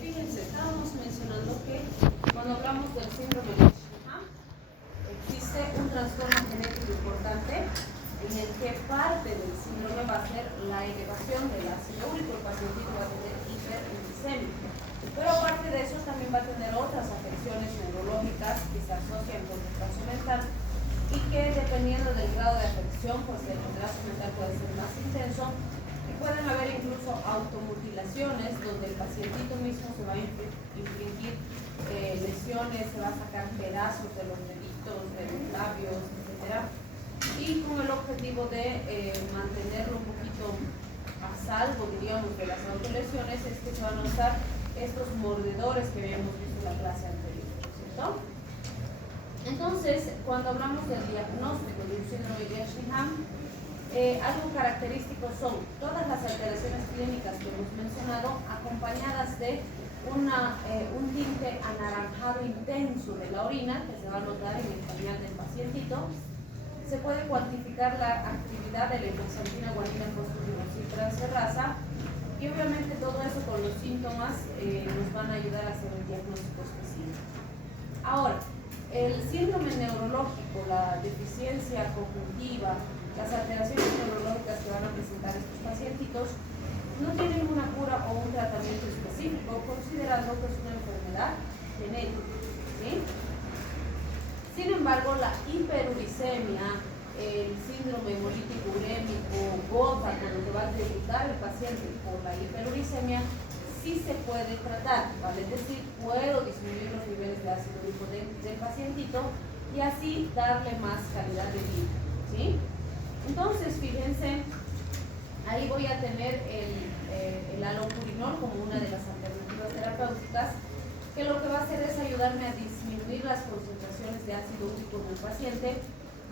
Fíjense, estábamos mencionando que cuando hablamos del síndrome de Sjögren, existe un trastorno genético importante en el que parte del síndrome va a ser la elevación del ácido úrico. El paciente va a tener hiperuricemia. Pero aparte de eso también va a tener otras afecciones neurológicas que se asocian con el retraso mental y que dependiendo del grado de afección, pues el retraso mental puede ser más intenso. Pueden haber incluso automutilaciones donde el pacientito mismo se va a infligir lesiones, se va a sacar pedazos de los deditos, de los labios, etc. Y con el objetivo de mantenerlo un poquito a salvo, diríamos, de las autolesiones, es que se van a usar estos mordedores que habíamos visto en la clase anterior, ¿cierto? Entonces, cuando hablamos del diagnóstico de un síndrome de Sjögren, algo característico son todas las alteraciones clínicas que hemos mencionado acompañadas de un tinte anaranjado intenso de la orina que se va a notar en el pañal del pacientito. Se puede cuantificar la actividad de la hipoxantina guanina fosfodietiltransferasa y obviamente todo eso con los síntomas nos van a ayudar a hacer un diagnóstico específico. Ahora, el síndrome neurológico, la deficiencia cognitiva, las alteraciones neurológicas que van a presentar estos pacientitos no tienen una cura o un tratamiento específico, considerando que es una enfermedad genética, ¿sí? Sin embargo, la hiperuricemia, el síndrome hemolítico urémico, gota, con lo que va a tributar el paciente por la hiperuricemia, sí se puede tratar, ¿vale? Es decir, puedo disminuir los niveles de ácido úrico del pacientito y así darle más calidad de vida, ¿sí? Entonces, fíjense, ahí voy a tener el alopurinol como una de las alternativas terapéuticas, que lo que va a hacer es ayudarme a disminuir las concentraciones de ácido úrico en el paciente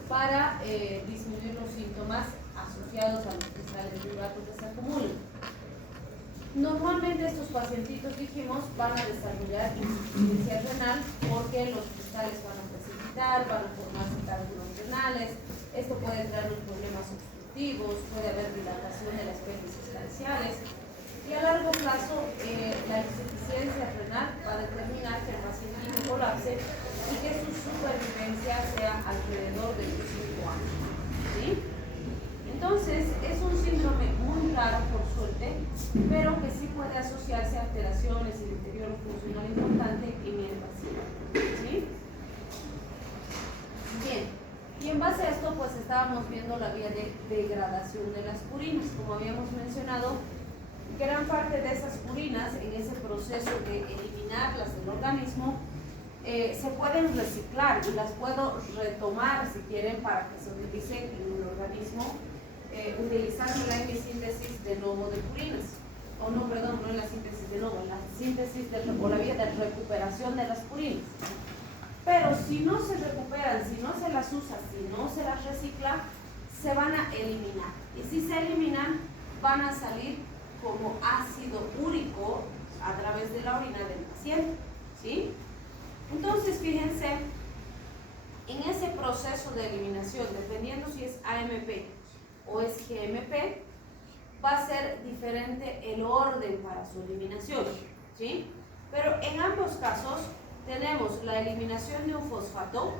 para disminuir los síntomas asociados a los cristales de urato que se acumulan. Normalmente estos pacientitos, dijimos, van a desarrollar insuficiencia renal porque los cristales van a precipitar, van a formarse cálculos renales. Esto puede traer problemas obstructivos, puede haber dilatación de las vértices calciales y a largo plazo la insuficiencia renal va a determinar que el paciente colapse y que su supervivencia sea alrededor de los 5 años, ¿sí? Entonces es un síndrome muy raro por suerte, pero que sí puede asociarse a alteraciones y deterioro funcional importante en el paciente, ¿sí? Bien. Y en base a esto, pues estábamos viendo la vía de degradación de las purinas. Como habíamos mencionado, gran parte de esas purinas, en ese proceso de eliminarlas del organismo, se pueden reciclar y las puedo retomar, si quieren, para que se utilicen en el organismo, utilizando la hemisíntesis de nuevo de purinas. O no, perdón, no en la síntesis de nuevo, en la síntesis o la vía de recuperación de las purinas. Pero si no se recuperan, si no se las usa, si no se las recicla, se van a eliminar. Y si se eliminan, van a salir como ácido úrico a través de la orina del paciente, ¿sí? Entonces, fíjense, en ese proceso de eliminación, dependiendo si es AMP o es GMP, va a ser diferente el orden para su eliminación, ¿sí? Pero en ambos casos, tenemos la eliminación de un fosfato,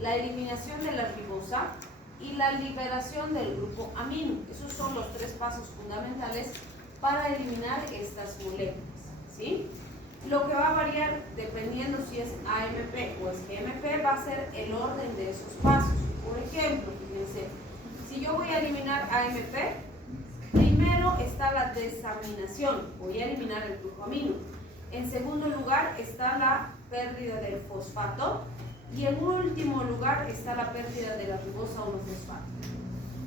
la eliminación de la ribosa y la liberación del grupo amino. Esos son los 3 pasos fundamentales para eliminar estas moléculas, ¿sí? Lo que va a variar dependiendo si es AMP o es GMP va a ser el orden de esos pasos. Por ejemplo, fíjense, si yo voy a eliminar AMP, primero está la desaminación, voy a eliminar el grupo amino. En segundo lugar está la pérdida del fosfato y en último lugar está la pérdida de la ribosa o los fosfatos.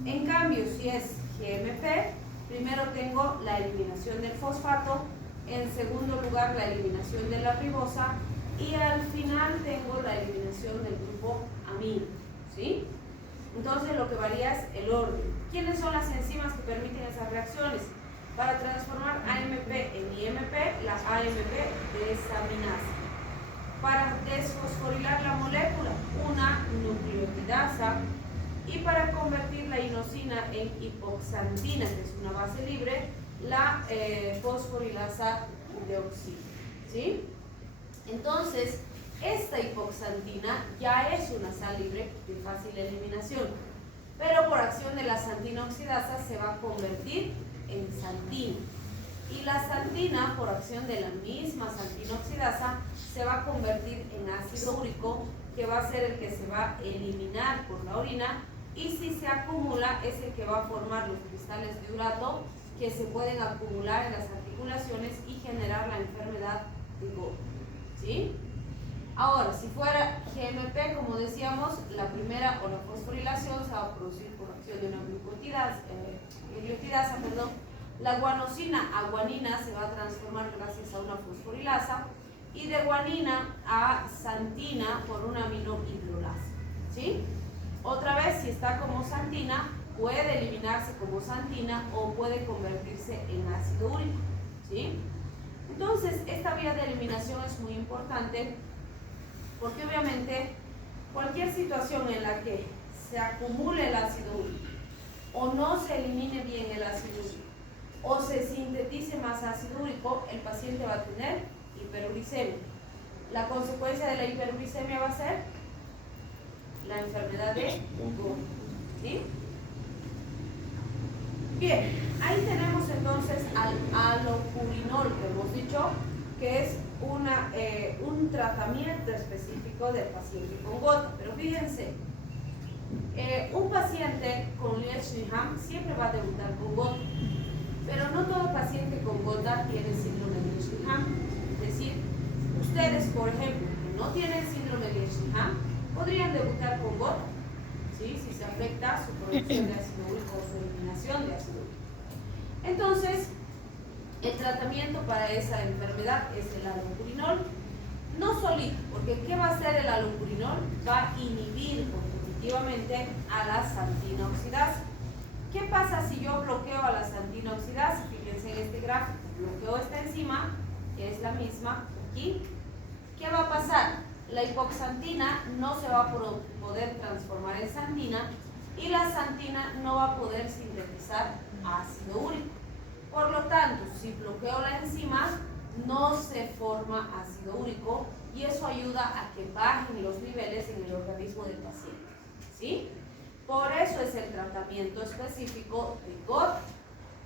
En cambio, si es GMP, primero tengo la eliminación del fosfato, en segundo lugar la eliminación de la ribosa y al final tengo la eliminación del grupo amino, ¿sí? Entonces lo que varía es el orden. ¿Quiénes son las enzimas que permiten esas reacciones? Para transformar AMP en IMP, la AMP desaminasa. Para desfosforilar la molécula, una nucleotidasa. Y para convertir la inosina en hipoxantina, que es una base libre, la fosforilasa de oxígeno, ¿sí? Entonces, esta hipoxantina ya es una sal libre de fácil eliminación, pero por acción de la santina oxidasa se va a convertir en santina. Y la santina, por acción de la misma santina oxidasa, se va a convertir en ácido úrico, que va a ser el que se va a eliminar por la orina, y si se acumula es el que va a formar los cristales de urato que se pueden acumular en las articulaciones y generar la enfermedad de Gott, ¿sí? Ahora, si fuera GMP, como decíamos, la primera o la fosforilación se va a producir por acción de una glutidasa, La guanosina a guanina se va a transformar gracias a una fosforilasa, y de guanina a santina por una aminohidrolasa, ¿sí? Otra vez, si está como santina, puede eliminarse como santina o puede convertirse en ácido úrico, ¿sí? Entonces, esta vía de eliminación es muy importante porque obviamente cualquier situación en la que se acumule el ácido úrico o no se elimine bien el ácido úrico o se sintetice más ácido úrico, el paciente va a tener hiperuricemia. La consecuencia de la hiperuricemia va a ser la enfermedad de Gott, ¿sí? Bien, ahí tenemos entonces al alopurinol, que hemos dicho que es un tratamiento específico del paciente con gota. Pero fíjense, un paciente con Lesch-Nyhan siempre va a debutar con gota, pero no todo paciente con gota tiene síndrome de Lesch-Nyhan. Es decir, ustedes, por ejemplo, que no tienen síndrome de Lesch-Nyhan, podrían debutar con gota, ¿sí? Si se afecta su producción de ácido úrico o su eliminación de ácido úrico. Entonces, el tratamiento para esa enfermedad es el alopurinol, no solito, porque ¿qué va a hacer el alopurinol? Va a inhibir competitivamente a la santina oxidasa. ¿Qué pasa si yo bloqueo a la santina oxidasa? Fíjense en este gráfico, bloqueo esta enzima, que es la misma aquí. ¿Qué va a pasar? La hipoxantina no se va a poder transformar en santina y la santina no va a poder sintetizar ácido úrico. Por lo tanto, si bloqueo la enzima, no se forma ácido úrico y eso ayuda a que bajen los niveles en el organismo del paciente, ¿sí? Por eso es el tratamiento específico de gota.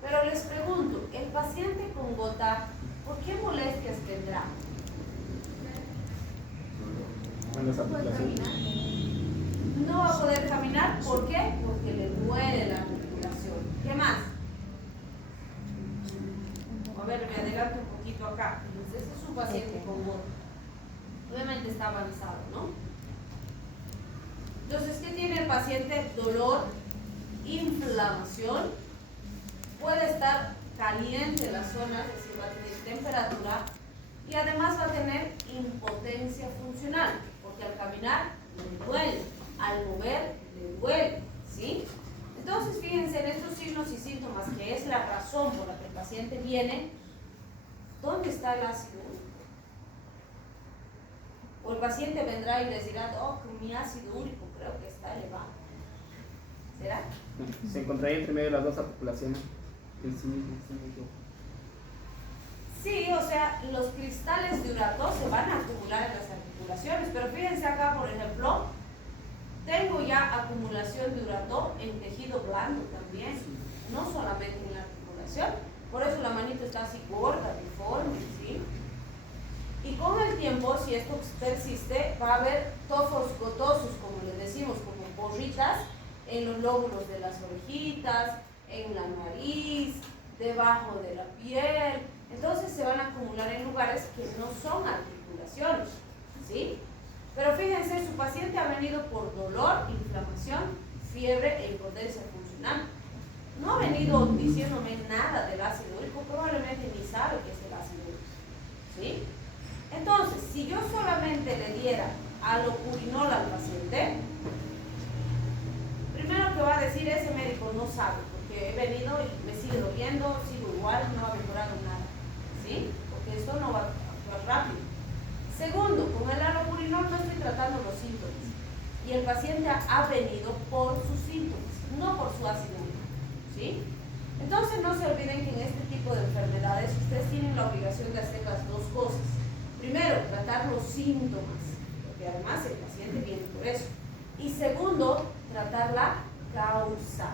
Pero les pregunto, ¿el paciente con gota, por qué molestias tendrá? No va a poder caminar. ¿Por qué? Porque le duele la articulación. ¿Qué más? A ver, me adelanto un poquito acá. Entonces, este es un paciente con gota. Obviamente está avanzado, ¿no? Entonces, ¿qué tiene el paciente? Dolor, inflamación, puede estar caliente la zona, es decir, va a tener temperatura y además va a tener impotencia funcional, porque al caminar le duele, al mover le duele, ¿sí? Entonces, fíjense en estos signos y síntomas, que es la razón por la que el paciente viene. ¿Dónde está el ácido úrico? O el paciente vendrá y les dirá, oh, mi ácido úrico creo que está elevado. ¿Será? Se encontraría entre medio de las dos articulaciones. Sí, o sea, los cristales de urato se van a acumular en las articulaciones, pero fíjense acá, por ejemplo, tengo ya acumulación de urato en tejido blando también, no solamente en la articulación. Por eso la manito está así gorda, deforme, ¿sí? Y con el tiempo, si esto persiste, va a haber tofos gotosos, como les decimos, como porritas en los lóbulos de las orejitas, en la nariz, debajo de la piel. Entonces se van a acumular en lugares que no son articulaciones, ¿sí? Pero fíjense, su paciente ha venido por dolor, inflamación, fiebre e impotencia funcional. No ha venido diciéndome nada del ácido úrico, probablemente ni sabe qué es el ácido úrico, ¿sí? Entonces, si yo solamente le diera alopurinol al paciente, primero que va a decir, ese médico no sabe, porque he venido y me sigue doliendo, sigo igual, no ha mejorado nada, ¿sí? Porque esto no va a actuar rápido. Segundo, con el alopurinol no estoy tratando los síntomas y el paciente ha venido por sus síntomas, no por su ácido úrico, ¿sí? Entonces no se olviden que en este tipo de enfermedades ustedes tienen la obligación de hacer las dos cosas. tratar los síntomas, porque además el paciente viene por eso. Y segundo, tratar la causa.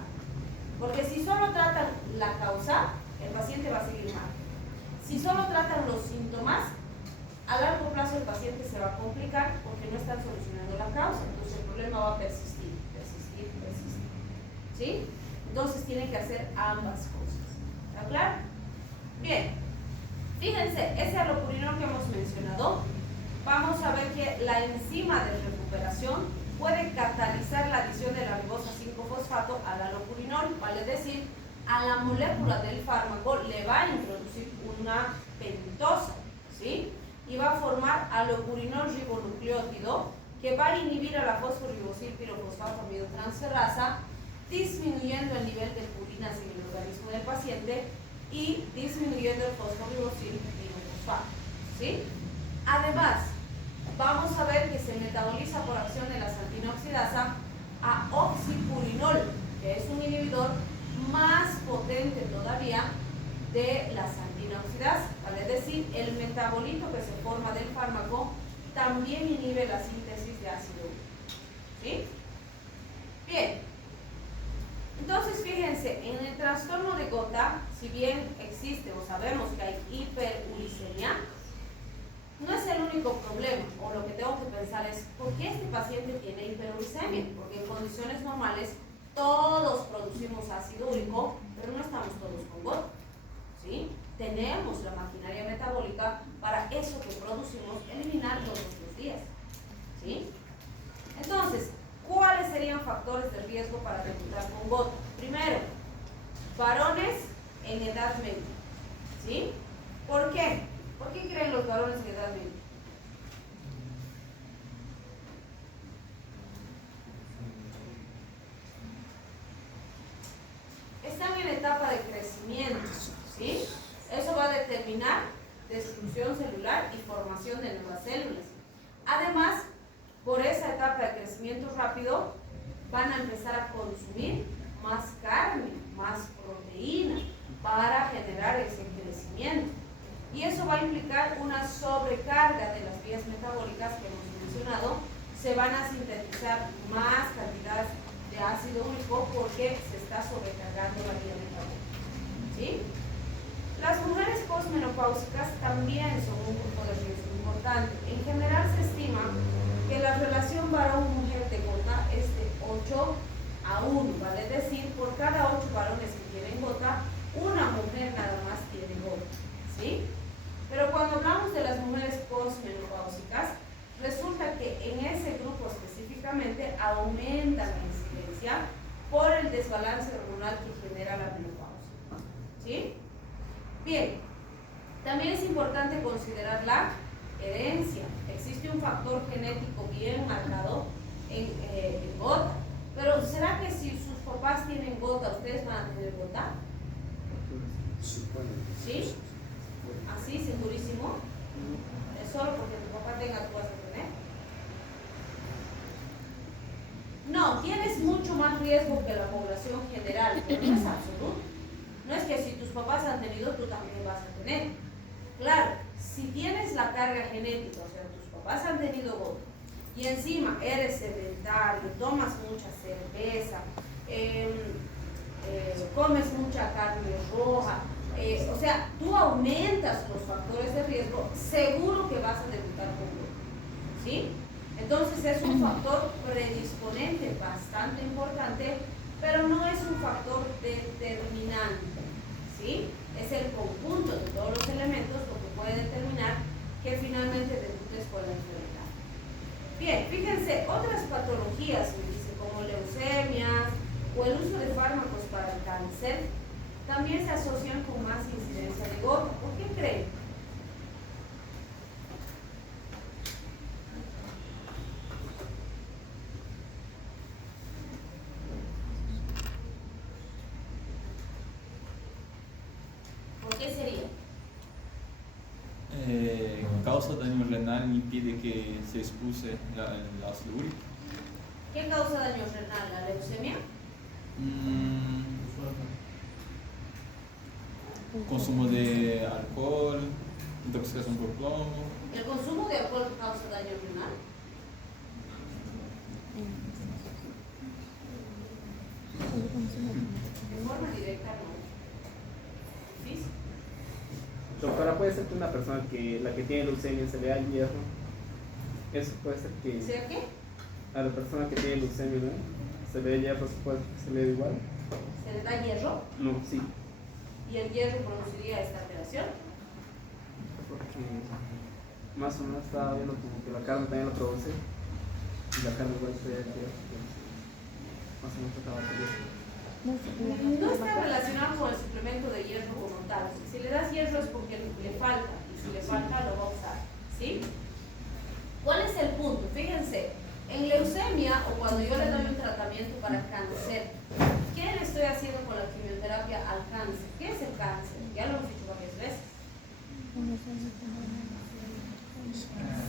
Porque si solo tratan la causa, el paciente va a seguir mal. Si solo tratan los síntomas, a largo plazo el paciente se va a complicar porque no están solucionando la causa. Entonces el problema va a persistir. ¿Sí? Entonces tienen que hacer ambas cosas. ¿Está claro? Bien. Fíjense, ese alopurinol que hemos mencionado, vamos a ver que la enzima de recuperación puede catalizar la adición de la ribosa 5-fosfato al alopurinol, vale decir, a la molécula del fármaco le va a introducir una pentosa, ¿sí? Y va a formar alopurinol ribonucleótido que va a inhibir a la fosforibosil pirofosfato aminotransferasa, disminuyendo el nivel de purinas en el organismo del paciente y disminuyendo el fosforibosil pirofosfato, ¿sí? Además, vamos a ver que se metaboliza por acción de la santina-oxidasa a oxipurinol, que es un inhibidor más potente todavía de la santina-oxidasa, vale decir, el metabolito que se forma del fármaco también inhibe la síntesis de ácido úrico, ¿sí? Bien, entonces fíjense, en el trastorno de gota, si bien existe o sabemos que hay hiperuricemia, no es el único problema, o lo que tengo que pensar es, ¿por qué este paciente tiene hiperuricemia? Porque en condiciones normales todos producimos ácido úrico, pero no estamos todos con gota, ¿sí? Tenemos la maquinaria metabólica para eso que producimos eliminar todos los días, ¿sí? Entonces, ¿cuáles serían factores de riesgo para debutar con gota? Primero, varones en edad media, ¿sí? ¿Por qué? ¿Por qué creen los varones en edad media? Están en etapa de crecimiento, ¿sí? Eso va a determinar destrucción celular y formación de nuevas células. Además, por esa etapa de crecimiento rápido, van a empezar a consumir más carne, más proteína, para generar ese crecimiento. Y eso va a implicar una sobrecarga de las vías metabólicas que hemos mencionado. Se van a sintetizar más cantidad de ácido úrico porque se está sobrecargando la vía metabólica, ¿sí? Las mujeres posmenopáusicas también son un grupo de riesgo importante. En general se estima que la relación varón-mujer de gota es de 8-1, vale decir, por cada 8 varones que tienen gota, una mujer nada más tiene gota, ¿sí? Pero cuando hablamos de las mujeres posmenopáusicas, resulta que en ese grupo específicamente aumenta la incidencia por el desbalance hormonal que genera la menopausia, ¿sí? Bien, también es importante considerar la herencia. Existe un factor genético bien marcado en gota, pero ¿será que si sus papás tienen gota, ustedes van a tener gota? ¿Sí? ¿Así, segurísimo? ¿Es solo porque tu papá tenga, tú vas a tener? No, tienes mucho más riesgo que la población general, pero no es absoluto. No es que si tus papás han tenido, tú también vas a tener. Claro, si tienes la carga genética, o sea, tus papás han tenido gota, y encima eres sedentario, tomas mucha cerveza, comes mucha carne roja, o sea, tú aumentas los factores de riesgo, seguro que vas a debutar con gota, ¿sí? Entonces es un factor predisponente bastante importante, pero no es un factor determinante, ¿sí? Es el conjunto de todos los elementos lo que puede determinar que finalmente debutes con la enfermedad. Bien, fíjense, otras patologías, me dice, como leucemias o el uso de fármacos para el cáncer, también se asocian con más incidencia de gota. ¿Por qué creen? ¿Por qué sería? Causa daño renal y impide que se expulse el ácido úrico. ¿Qué causa daño renal? ¿La leucemia? Consumo de alcohol, intoxicación por plomo. ¿El consumo de alcohol causa daño renal? De forma directa no. ¿Sí? Doctora, puede ser que una persona que la que tiene leucemia se le da hierro. Eso puede ser que ¿Sea qué? a la persona que tiene leucemia, ¿no? Se le da hierro, puede que se le dé igual. ¿Se le da hierro? No, sí. ¿Y el hierro produciría esta alteración? Porque más o menos estaba viendo como que la carne también lo produce. Y la carne igual se da hierro. Más o menos estaba haciendo. No está relacionado con el suplemento de hierro como tal. Si le das hierro es porque le falta, y si le falta lo va a usar. ¿Sí? ¿Cuál es el punto? Fíjense, en leucemia o cuando yo le doy un tratamiento para cáncer, ¿qué le estoy haciendo con la quimioterapia al cáncer? ¿Qué es el cáncer? Ya lo hemos dicho varias veces.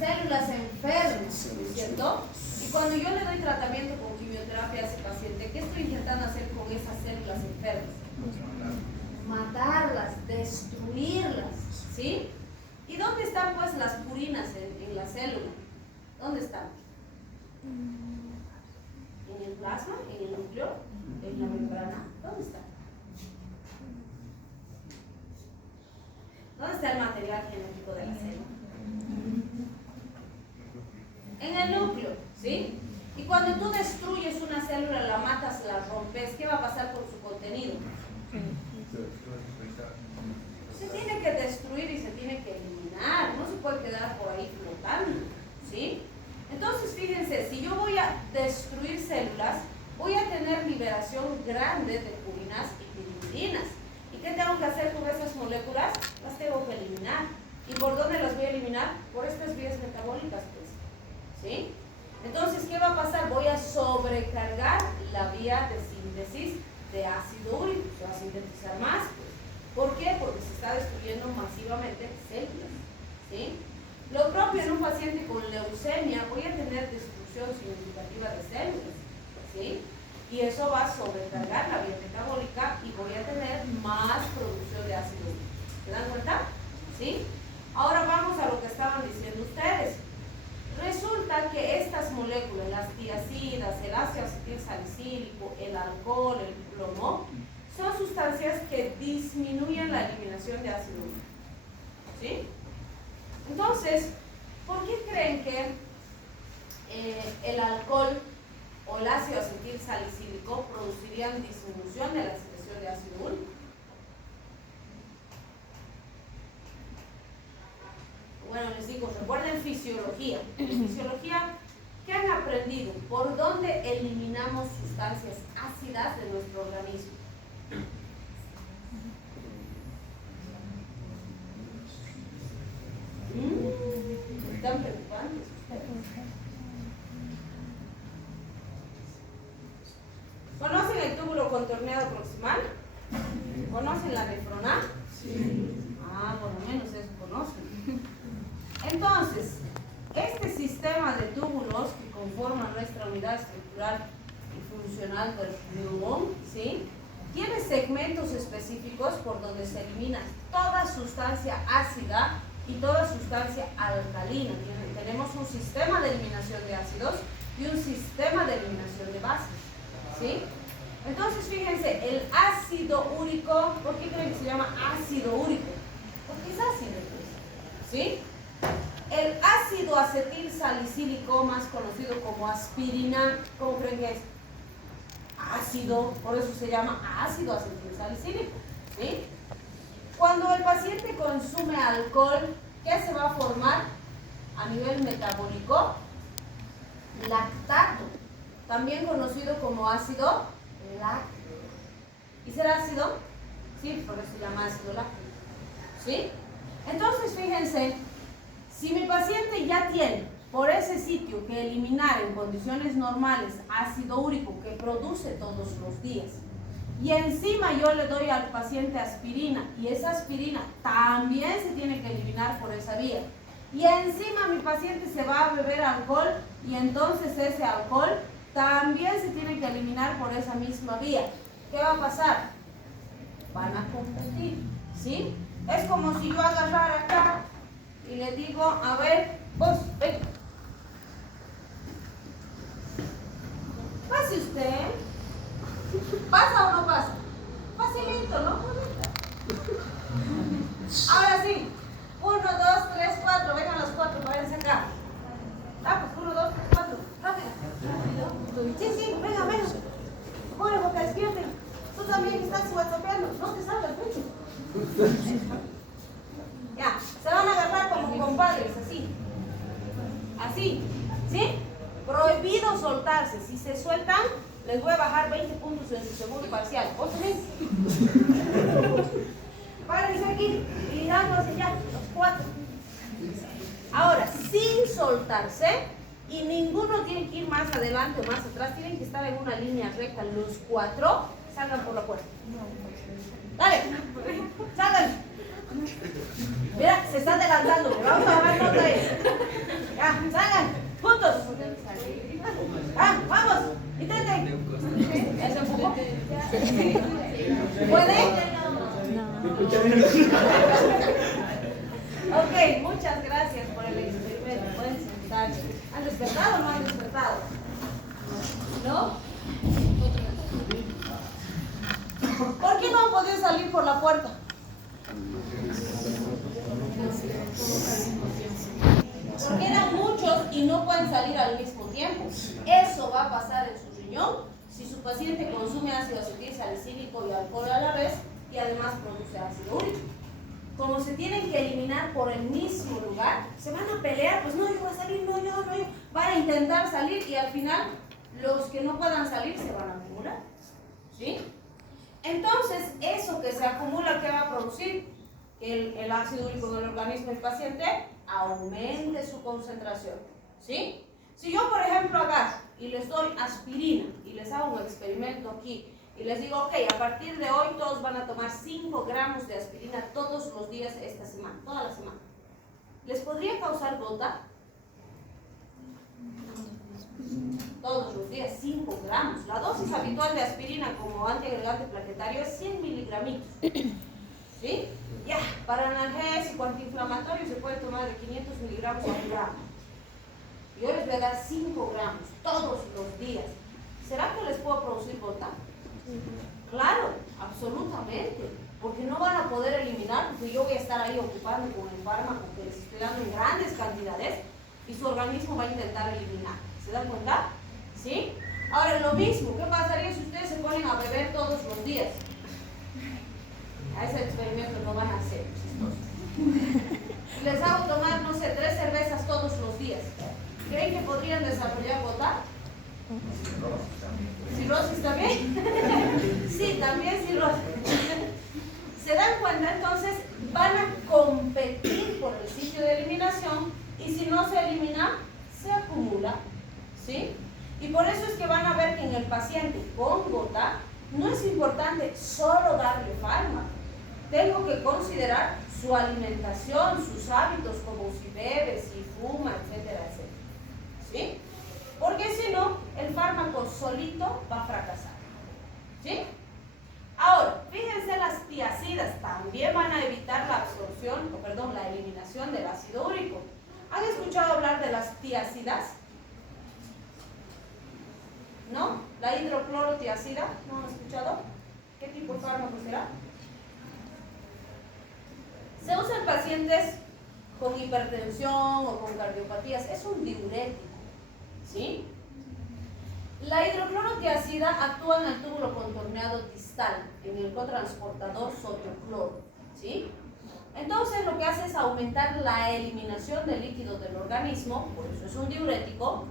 Células enfermas, ¿no es cierto? Y cuando yo le doy tratamiento con quimioterapia a ese paciente, ¿qué estoy intentando hacer con esas células enfermas? Matarlas, destruirlas, ¿sí? ¿Y dónde están pues las purinas en la célula? ¿Dónde están? ¿En el plasma? ¿En el núcleo? ¿En la membrana? ¿Dónde están? ¿Dónde está el material genético de la célula? En el núcleo, ¿sí? Y cuando tú destruyes una célula, la matas, la rompes, ¿qué va a pasar con su contenido? Se tiene que destruir y se tiene que eliminar, no se puede quedar por ahí flotando, ¿sí? Entonces, fíjense, si yo voy a destruir células, voy a tener liberación grande de purinas y piridininas. ¿Y qué tengo que hacer con esas moléculas? Las tengo que eliminar. ¿Y por dónde las voy a eliminar? Por estas vías metabólicas, pues, ¿sí? Entonces, ¿qué va a pasar? Voy a sobrecargar la vía de síntesis de ácido úrico, se va a sintetizar más, pues. ¿Por qué? Porque se está destruyendo masivamente células, ¿sí? Lo propio en un paciente con leucemia, voy a tener destrucción significativa de células, ¿sí? Y eso va a sobrecargar la vía metabólica y voy a tener más producción de ácido úrico. ¿Se dan cuenta? ¿Sí? Ahora vamos a lo que estaban diciendo ustedes. Resulta que estas moléculas, las tiacidas, el ácido acetilsalicílico, el alcohol, el plomo, son sustancias que disminuyen la eliminación de ácido úrico, ¿sí? Entonces, ¿por qué creen que el alcohol o el ácido acetilsalicílico producirían disminución de la secreción de ácido úrico? Bueno, les digo, recuerden fisiología. En fisiología, ¿qué han aprendido? ¿Por dónde eliminamos sustancias ácidas de nuestro organismo? Están preocupantes ustedes. ¿Conocen el túbulo contorneado proximal? ¿Conocen la nefrona? Sí. Ah, por lo menos eso conocen. Entonces, este sistema de túbulos que conforman nuestra unidad estructural y funcional del pulmón, ¿sí?, tiene segmentos específicos por donde se elimina toda sustancia ácida y toda sustancia alcalina. Tenemos un sistema de eliminación de ácidos y un sistema de eliminación de bases, ¿sí? Entonces, fíjense, el ácido úrico, ¿por qué creen que se llama ácido úrico? Porque es ácido, pues, ¿sí? El ácido acetilsalicílico, más conocido como aspirina, ¿cómo creen que es? Ácido, por eso se llama ácido acetilsalicílico, ¿sí? Cuando el paciente consume alcohol, ¿qué se va a formar a nivel metabólico? Lactato, también conocido como ácido láctico. ¿Y será ácido? Sí, por eso se llama ácido láctico, ¿sí? Entonces, fíjense, si mi paciente ya tiene por ese sitio que eliminar en condiciones normales ácido úrico que produce todos los días, y encima yo le doy al paciente aspirina, y esa aspirina también se tiene que eliminar por esa vía, y encima mi paciente se va a beber alcohol, y entonces ese alcohol también se tiene que eliminar por esa misma vía, ¿qué va a pasar? Van a competir, ¿sí? Es como si yo agarrara acá y le digo, a ver, vos, ven. Pase usted. ¿Pasa o no pasa? Facilito, ¿no? Ahora sí. 1, 2, 3, 4. Vengan los 4, váyanse acá. Vamos, 1, 2, 3, 4. Rápido. Sí, venga. Pobre boca, despierte. Tú también estás whatsappeando. No te salgas, mucho. Ya, se van a agarrar como compadres, así. Así, ¿sí? Prohibido soltarse. Si se sueltan, les voy a bajar 20 puntos en su segundo parcial. ¿Vos también? Párense aquí, mirando hacia allá, los 4. Ahora, sin soltarse, y ninguno tiene que ir más adelante o más atrás, tienen que estar en una línea recta. Los 4 salgan por la puerta. Dale, salgan. Mira, se está adelantando, pero vamos a bajar otra vez. Ya, salgan, juntos. Ah, vamos, intenten. ¿Ya se empujó? ¿Puede? Ok, muchas gracias por el experimento. Pueden sentarse. ¿Han despertado o no han despertado? ¿No? ¿Por qué no han podido salir por la puerta? Porque eran muchos y no pueden salir al mismo tiempo. Eso va a pasar en su riñón si su paciente consume ácido acetilsalicílico y alcohol a la vez y además produce ácido úrico. Como se tienen que eliminar por el mismo lugar, se van a pelear, pues no, yo voy a salir, no, yo, van a intentar salir y al final los que no puedan salir se van a acumular. ¿Sí? Entonces, eso que se acumula, ¿qué va a producir? Que el ácido úrico en el organismo del paciente aumente su concentración. ¿Sí? Si yo, por ejemplo, agarro y les doy aspirina y les hago un experimento aquí y les digo, ok, a partir de hoy todos van a tomar 5 gramos de aspirina todos los días esta semana, toda la semana, ¿les podría causar gota? Todos los días 5 gramos. La dosis habitual de aspirina como antiagregante plaquetario es 100 miligramitos. ¿Sí? Ya, para analgésico, antiinflamatorio se puede tomar de 500 miligramos a 1 gramo. Yo les voy a dar 5 gramos todos los días. ¿Será que les puedo producir gota? Claro, absolutamente. Porque no van a poder eliminar, porque yo voy a estar ahí ocupando con el fármaco que les estoy dando en grandes cantidades y su organismo va a intentar eliminar. ¿Se dan cuenta? ¿Sí? Ahora, lo mismo, ¿qué pasaría si ustedes se ponen a beber todos los días? A ese experimento no van a hacer, chistosos. Les hago tomar, no sé, 3 cervezas todos los días. ¿Creen que podrían desarrollar gota? ¿Cirrosis también? Sí, también cirrosis. ¿Se dan cuenta? Entonces van a competir por el sitio de eliminación y si no se elimina, se acumula. ¿Sí? Y por eso es que van a ver que en el paciente con gota no es importante solo darle fármaco. Tengo que considerar su alimentación, sus hábitos, como si bebe, si fuma, etcétera, etcétera. ¿Sí? Porque si no, el fármaco solito va a fracasar. ¿Sí? Ahora, fíjense, las tiazidas también van a evitar la absorción, la eliminación del ácido úrico. ¿Han escuchado hablar de las tiazidas? ¿No? ¿La hidroclorotiazida? ¿No han escuchado? ¿Qué tipo de fármaco será? Se usa en pacientes con hipertensión o con cardiopatías. Es un diurético. ¿Sí? La hidroclorotiazida actúa en el túbulo contorneado distal, en el cotransportador sodio-cloro. ¿Sí? Entonces lo que hace es aumentar la eliminación de líquido del organismo, por eso es un diurético,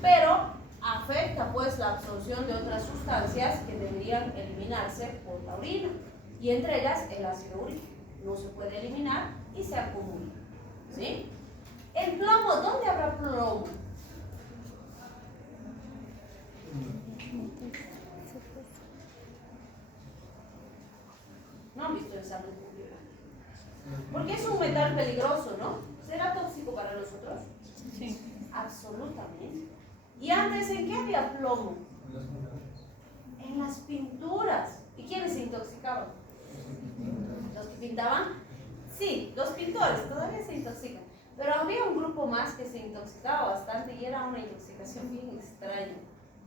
pero afecta pues la absorción de otras sustancias que deberían eliminarse por la orina, y entre ellas el ácido úrico. No se puede eliminar y se acumula. ¿Sí? El plomo, ¿dónde habrá plomo? No han visto el examen público. Porque es un metal peligroso, ¿no? ¿Será tóxico para nosotros? Sí. Absolutamente. ¿Y antes en qué había plomo? En las pinturas. ¿Y quiénes se intoxicaban? Los que pintaban. Sí, los pintores todavía se intoxican. Pero había un grupo más que se intoxicaba bastante y era una intoxicación bien extraña.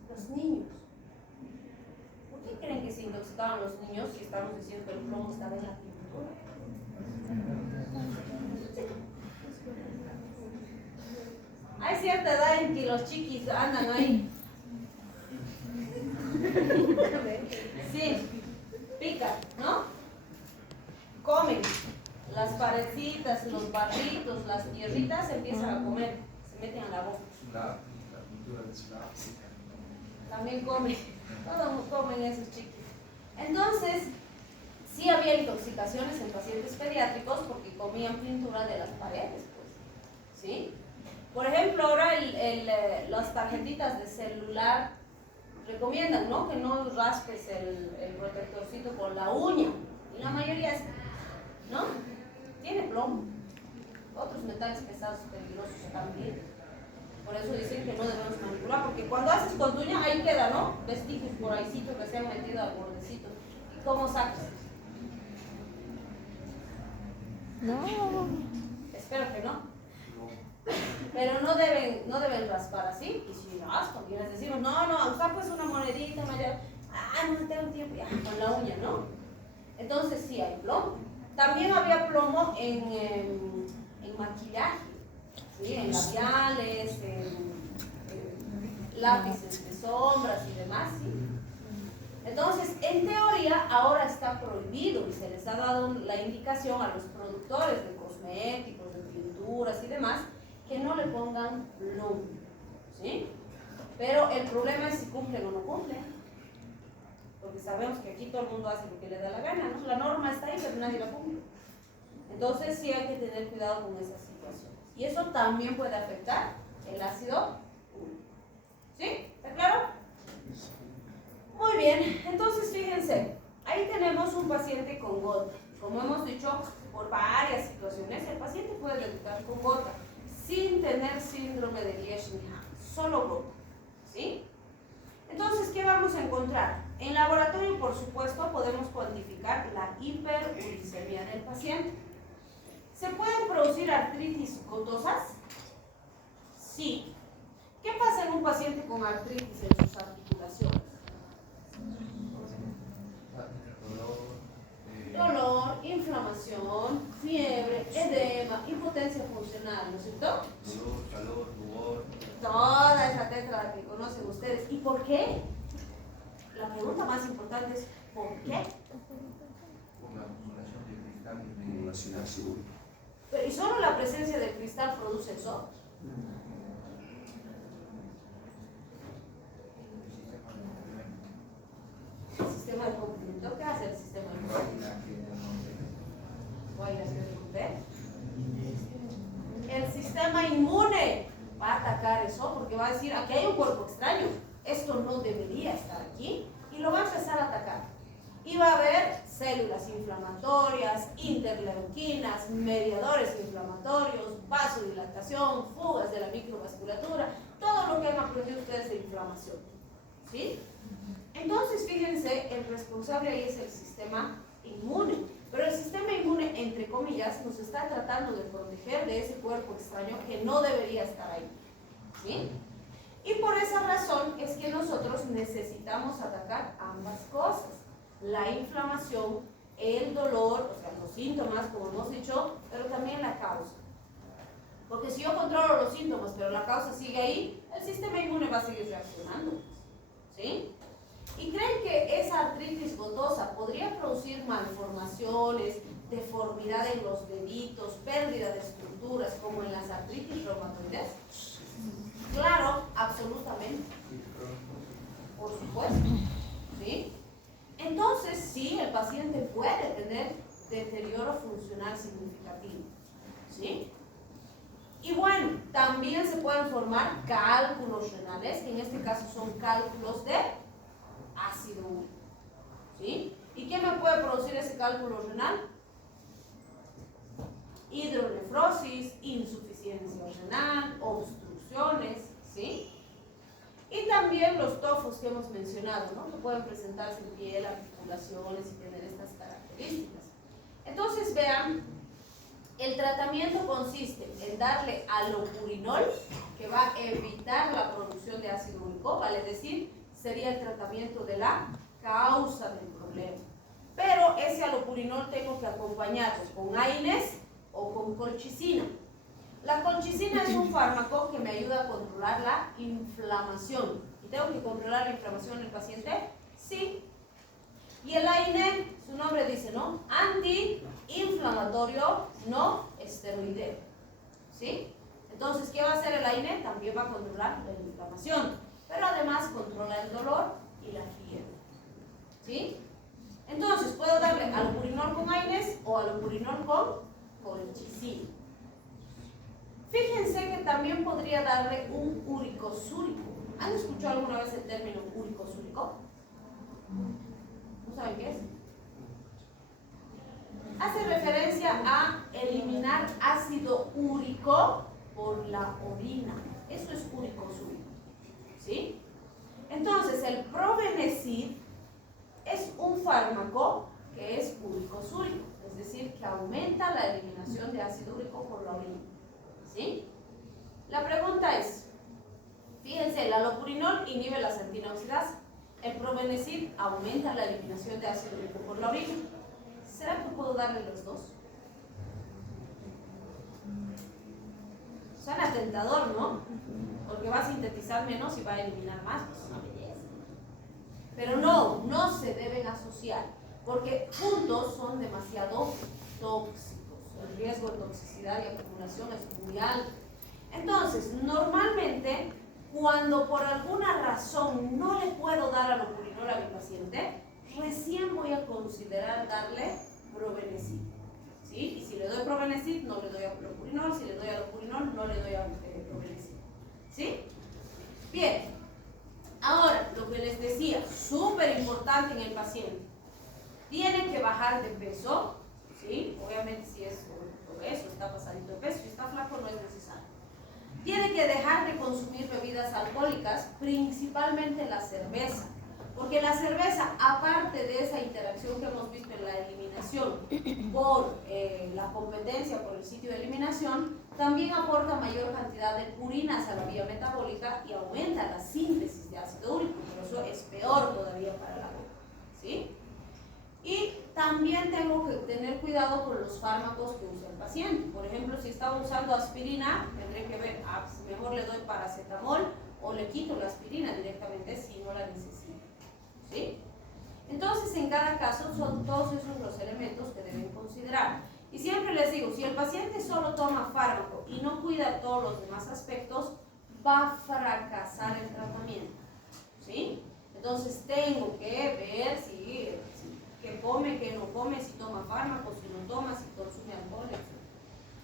Los niños. ¿Por qué creen que se intoxicaban los niños si estamos diciendo que el plomo estaba en la pintura? Hay cierta edad en que los chiquis andan ahí. Sí, pican, ¿no? Comen. Las paredcitas, los barritos, las tierritas se empiezan a comer, se meten a la boca. La pintura de Slav. También comen, todos comen esos chiquis. Entonces, sí había intoxicaciones en pacientes pediátricos porque comían pintura de las paredes, pues, ¿sí? Por ejemplo, ahora las tarjetitas de celular recomiendan, ¿no? Que no raspes el protectorcito con la uña. Y la mayoría es, ¿no? Tiene plomo. Otros metales pesados peligrosos también. Por eso dicen que no debemos manipular, porque cuando haces con tu uña, ahí queda, ¿no? Vestigios por ahí que se han metido al bordecito. ¿Y cómo sacas? No. Espero que no. Pero no deben raspar así. Y si raspan, y les decimos, no, usted pues una monedita, no tengo tiempo, ya, con la uña, ¿no? Entonces sí hay plomo. También había plomo en maquillaje, ¿sí? En labiales, en lápices de sombras y demás, ¿sí? Entonces, en teoría, ahora está prohibido y se les ha dado la indicación a los productores de cosméticos, de pinturas y demás, que no le pongan plomo, ¿sí? Pero el problema es si cumplen o no cumplen. Porque sabemos que aquí todo el mundo hace lo que le da la gana, ¿no? La norma está ahí, pero nadie la cumple. Entonces sí hay que tener cuidado con esas situaciones. Y eso también puede afectar el ácido úrico. ¿Sí? ¿Está claro? Muy bien, entonces fíjense, ahí tenemos un paciente con gota. Como hemos dicho, por varias situaciones, el paciente puede debutar con gota, sin tener síndrome de Lesch-Nyhan, solo gota. ¿Sí? Entonces, ¿qué vamos a encontrar? En laboratorio, por supuesto, podemos cuantificar la hiperuricemia del paciente. ¿Se pueden producir artritis gotosas? Sí. ¿Qué pasa en un paciente con artritis en sus articulaciones? Dolor, inflamación, fiebre, edema, impotencia funcional, ¿no es cierto? Dolor, calor, rubor. Toda esa tetra que conocen ustedes. ¿Y por qué? La pregunta más importante es ¿por qué? Por la acumulación de cristal en la ciudad. Pero ¿y solo la presencia del cristal produce eso? El sistema de complemento, ¿qué hace el sistema de complemento? El sistema inmune va a atacar eso porque va a decir, aquí hay un cuerpo extraño, esto no debería estar aquí, y lo va a empezar a atacar. Y va a haber células inflamatorias, interleuquinas, mediadores inflamatorios, vasodilatación, fugas de la microvasculatura, todo lo que han aprendido ustedes de inflamación. ¿Sí? Entonces, fíjense, el responsable ahí es el sistema inmune. Pero el sistema inmune, entre comillas, nos está tratando de proteger de ese cuerpo extraño que no debería estar ahí. ¿Sí? Y por esa razón es que nosotros necesitamos atacar ambas cosas. La inflamación, el dolor, o sea, los síntomas, como hemos dicho, pero también la causa. Porque si yo controlo los síntomas, pero la causa sigue ahí, el sistema inmune va a seguir reaccionando. ¿Sí? ¿Y creen que esa artritis gotosa podría producir malformaciones, deformidad en los deditos, pérdida de estructuras como en las artritis reumatoides? Claro, absolutamente. Por supuesto. ¿Sí? Entonces, sí, el paciente puede tener deterioro funcional significativo. ¿Sí? Y bueno, también se pueden formar cálculos renales, que en este caso son cálculos de ácido úrico. ¿Sí? ¿Y qué me puede producir ese cálculo renal? Hidronefrosis, insuficiencia renal, obstrucciones, ¿sí? Y también los tofos que hemos mencionado, ¿no? Que pueden presentarse en piel, articulaciones y tener estas características. Entonces vean El tratamiento consiste en darle alopurinol, que va a evitar la producción de ácido úrico, vale decir, sería el tratamiento de la causa del problema. Pero ese alopurinol tengo que acompañarlo con AINES o con colchicina. La colchicina es un fármaco que me ayuda a controlar la inflamación. ¿Y tengo que controlar la inflamación en el paciente? Sí. Y el AINE, su nombre dice, ¿no? Antiinflamatorio no esteroideo. ¿Sí? Entonces, ¿qué va a hacer el AINE? También va a controlar la inflamación, pero además controla el dolor y la fiebre. ¿Sí? Entonces, puedo darle alopurinol con AINES o alopurinol con colchicina. Fíjense que también podría darle un uricosúrico. ¿Han escuchado alguna vez el término uricosúrico? ¿No saben qué es? Hace referencia a eliminar ácido úrico por la orina. Eso es uricosúrico. ¿Sí? Entonces, el Probenecid es un fármaco que es uricosúrico, es decir, que aumenta la eliminación de ácido úrico por la orina. ¿Sí? La pregunta es, fíjense, el alopurinol inhibe las antioxidantes, el Probenecid aumenta la eliminación de ácido úrico por la orina. ¿Será que puedo darle los dos? Suena tentador, ¿no? Porque va a sintetizar menos y va a eliminar más, pues es una belleza. Pero no se deben asociar, porque juntos son demasiado tóxicos. El riesgo de toxicidad y acumulación es muy alto. Entonces, normalmente, cuando por alguna razón no le puedo dar alopurinol a mi paciente, recién voy a considerar darle Probenecid. ¿Sí? Y si le doy Probenecid, no le doy alopurinol. Si le doy alopurinol, no le doy Probenecid. ¿Sí? Bien. Ahora, lo que les decía, súper importante en el paciente. Tiene que bajar de peso. ¿Sí? Obviamente, si es obeso, está pasadito de peso. Si está flaco, no es necesario. Tiene que dejar de consumir bebidas alcohólicas, principalmente la cerveza. Porque la cerveza, aparte de esa interacción que hemos visto en la eliminación por la competencia por el sitio de eliminación, también aporta mayor cantidad de purinas a la vía metabólica y aumenta la síntesis de ácido úrico, por eso es peor todavía para la boca. ¿Sí? Y también tengo que tener cuidado con los fármacos que usa el paciente. Por ejemplo, si estaba usando aspirina, tendré que ver, si mejor le doy paracetamol o le quito la aspirina directamente si no la necesito. ¿Sí? Entonces, en cada caso son todos esos los elementos que deben considerar. Y siempre les digo, si el paciente solo toma fármaco y no cuida todos los demás aspectos, va a fracasar el tratamiento. ¿Sí? Entonces, tengo que ver si qué come, qué no come, si toma fármacos, si no toma, si consume alcohol, etc.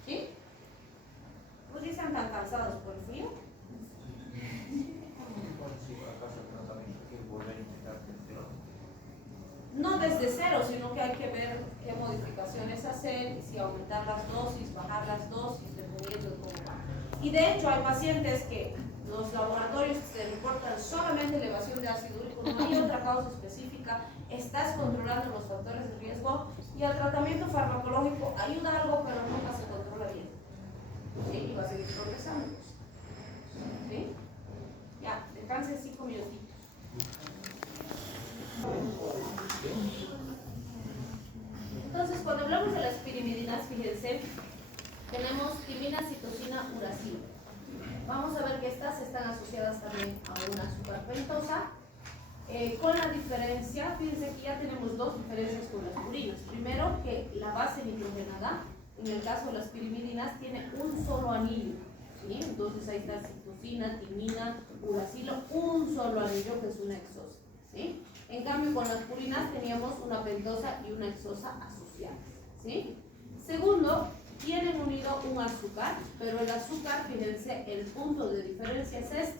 ¿Sí? ¿Por qué están tan cansados por el frío? No desde cero, sino que hay que ver qué modificaciones hacer, y si aumentar las dosis, bajar las dosis, dependiendo de cómo va. Y de hecho hay pacientes que los laboratorios se reportan solamente elevación de ácido úrico, no hay otra causa específica, estás controlando los factores de riesgo y el tratamiento farmacológico ayuda algo, pero nunca se controla bien. ¿Sí? Y va a seguir progresando. ¿Sí? Ya, descansen 5 minutitos. Entonces, cuando hablamos de las pirimidinas, fíjense, tenemos timina, citosina, uracilo. Vamos a ver que estas están asociadas también a una azúcar pentosa, con la diferencia, fíjense que ya tenemos dos diferencias con las purinas. Primero, que la base nitrogenada, en el caso de las pirimidinas, tiene un solo anillo. ¿Sí? Entonces ahí está citosina, timina, uracilo, un solo anillo que es una exosa. ¿Sí? En cambio, con las purinas teníamos una pentosa y una exosa asociadas. ¿Sí? Segundo, tienen unido un azúcar, pero el azúcar, fíjense, el punto de diferencia es este.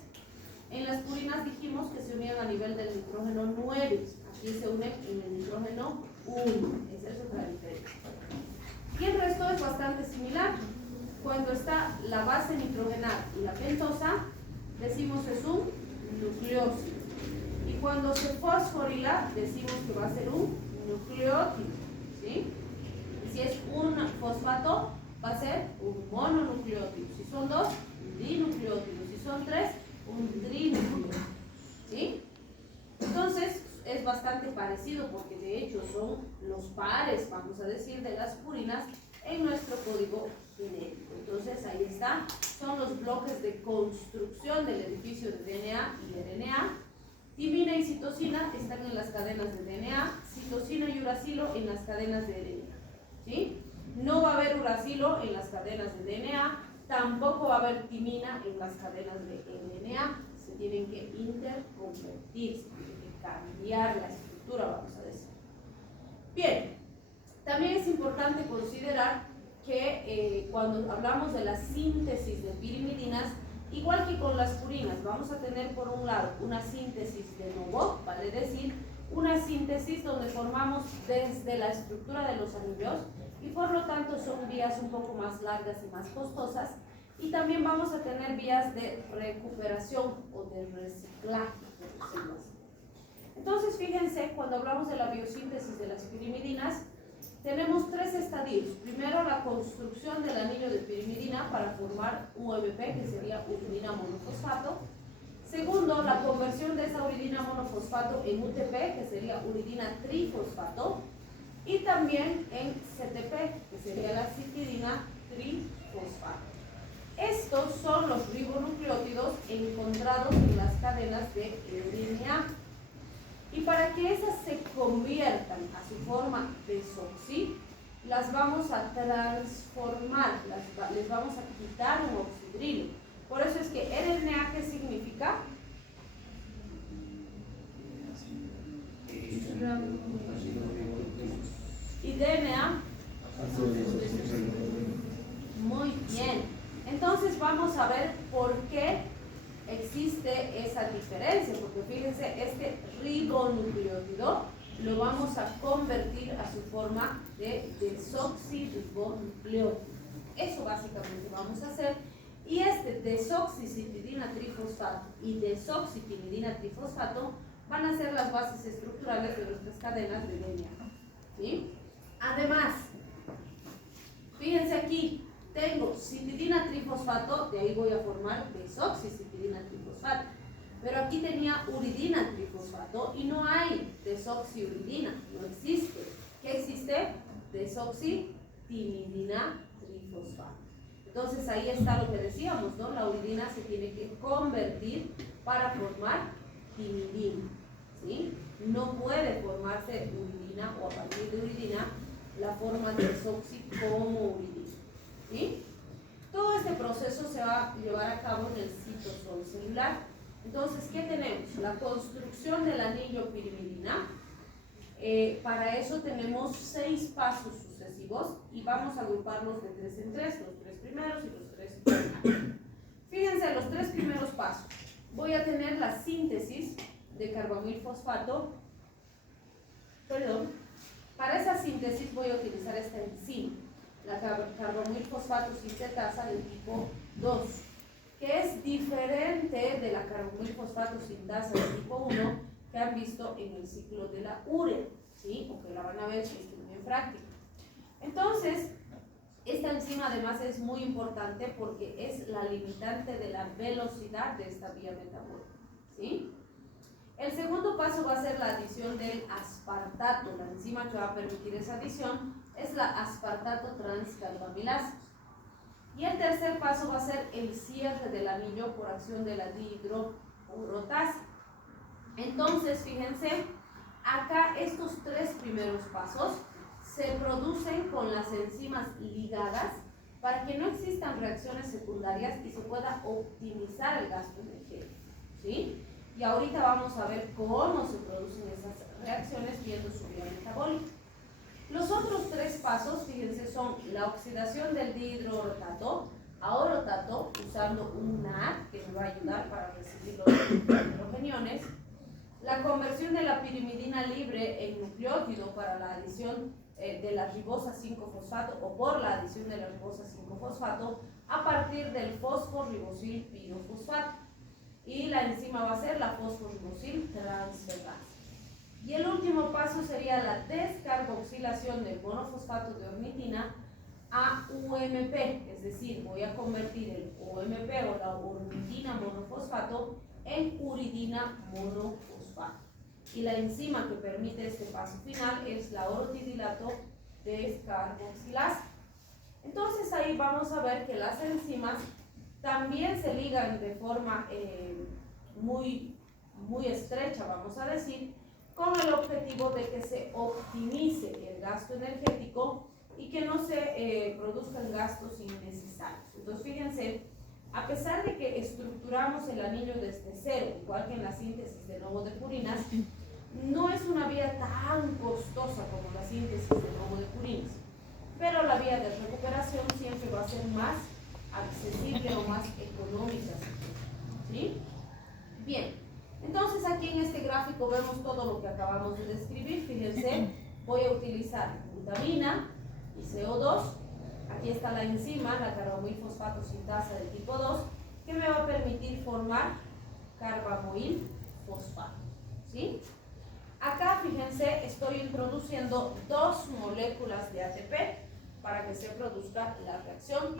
En las purinas dijimos que se unían a nivel del nitrógeno 9, aquí se unen en el nitrógeno 1, esa es otra diferencia. Y el resto es bastante similar. Cuando está la base nitrogenada y la pentosa, decimos es un nucleósido. Y cuando se fosforila, decimos que va a ser un nucleótido. ¿Sí? Y si es un fosfato, va a ser un mononucleótido. Si son 2, un dinucleótido. Si son 3, un trinucleótido. ¿Sí? Entonces es bastante parecido porque de hecho son los pares, vamos a decir, de las purinas en nuestro código genético. Entonces ahí está, son los bloques de construcción del edificio de DNA y RNA. Timina y citosina están en las cadenas de DNA, citosina y uracilo en las cadenas de RNA. ¿Sí? No va a haber uracilo en las cadenas de DNA, tampoco va a haber timina en las cadenas de RNA. Se tienen que interconvertir, se tiene que cambiar la estructura, vamos a decir. Bien, también es importante considerar que cuando hablamos de la síntesis de pirimidinas, igual que con las purinas, vamos a tener por un lado una síntesis de nuevo, vale decir, una síntesis donde formamos desde la estructura de los anillos y por lo tanto son vías un poco más largas y más costosas. Y también vamos a tener vías de recuperación o de reciclaje, por decirlo así. Entonces, fíjense, cuando hablamos de la biosíntesis de las pirimidinas, tenemos 3 estadios. Primero, la construcción del anillo de pirimidina para formar UMP, que sería uridina monofosfato. Segundo, la conversión de esa uridina monofosfato en UTP, que sería uridina trifosfato. Y también en CTP, que sería la citidina trifosfato. Estos son los ribonucleótidos encontrados en las cadenas de RNA. Y para que esas se conviertan a su forma desoxi, las vamos a transformar, les vamos a quitar un oxidrilo. Por eso es que RNA, ¿qué significa? Y DNA. Muy bien. Entonces vamos a ver por qué existe esa diferencia, porque fíjense, este ribonucleótido lo vamos a convertir a su forma de desoxirribonucleótido. Eso básicamente vamos a hacer. Y este desoxicitidina trifosfato y desoxipimidina trifosfato van a ser las bases estructurales de nuestras cadenas de DNA. ¿Sí? Además, fíjense aquí, tengo citidina trifosfato, de ahí voy a formar desoxicitidina trifosfato. Pero aquí tenía uridina trifosfato y no hay desoxiuridina, no existe. ¿Qué existe? Desoxitimidina trifosfato. Entonces ahí está lo que decíamos, ¿no? La uridina se tiene que convertir para formar timidina, ¿sí? No puede formarse uridina o a partir de uridina la forma desoxi como uridina, ¿sí? Todo este proceso se va a llevar a cabo en el citosol celular. Entonces, ¿qué tenemos? La construcción del anillo pirimidina. Para eso tenemos 6 pasos sucesivos y vamos a agruparlos de 3 en 3, los 3 primeros y los 3 últimos. Fíjense, los 3 primeros pasos. Voy a tener la síntesis de carbamilfosfato. Para esa síntesis voy a utilizar esta enzima, la carbamilfosfato sintetasa del tipo 2, que es diferente de la carbamilfosfato sintasa del tipo 1 que han visto en el ciclo de la urea, ¿sí? O que la van a ver si están en práctica. Entonces, esta enzima además es muy importante porque es la limitante de la velocidad de esta vía metabólica, ¿sí? El segundo paso va a ser la adición del aspartato. La enzima que va a permitir esa adición es la aspartato transcarbamilasa. Y el tercer paso va a ser el cierre del anillo por acción de la dihidrourotasa. Entonces, fíjense, acá estos 3 primeros pasos se producen con las enzimas ligadas para que no existan reacciones secundarias y se pueda optimizar el gasto energético, ¿sí? Y ahorita vamos a ver cómo se producen esas reacciones viendo su vía metabólica. Los otros 3 pasos, fíjense, son la oxidación del dihidroorotato a orotato usando un NAD que me va a ayudar para recibir los hidrogeniones, la conversión de la pirimidina libre en nucleótido para la adición de la ribosa 5-fosfato o por la adición de la ribosa 5-fosfato a partir del fosforibosil pirofosfato. Y la enzima va a ser la fosforibosil transferasa. Y el último paso sería la descarboxilación del monofosfato de ornitina a UMP, es decir, voy a convertir el UMP o la ornidina monofosfato en uridina monofosfato. Y la enzima que permite este paso final es la orotidilato descarboxilasa. Entonces ahí vamos a ver que las enzimas también se ligan de forma muy estrecha, vamos a decir, con el objetivo de que se optimice el gasto energético y que no se produzcan gastos innecesarios. Entonces fíjense, a pesar de que estructuramos el anillo desde cero, igual que en la síntesis de novodecurinas, no es una vía tan costosa como la síntesis de novodecurinas, pero la vía de recuperación siempre va a ser más accesible o más económica, ¿sí? Bien, entonces aquí en este gráfico vemos todo lo que acabamos de describir. Fíjense, voy a utilizar glutamina y CO2. Aquí está la enzima, la carbamoilfosfato sintasa de tipo 2, que me va a permitir formar carbamoilfosfato, ¿sí? Acá, fíjense, estoy introduciendo 2 moléculas de ATP para que se produzca la reacción.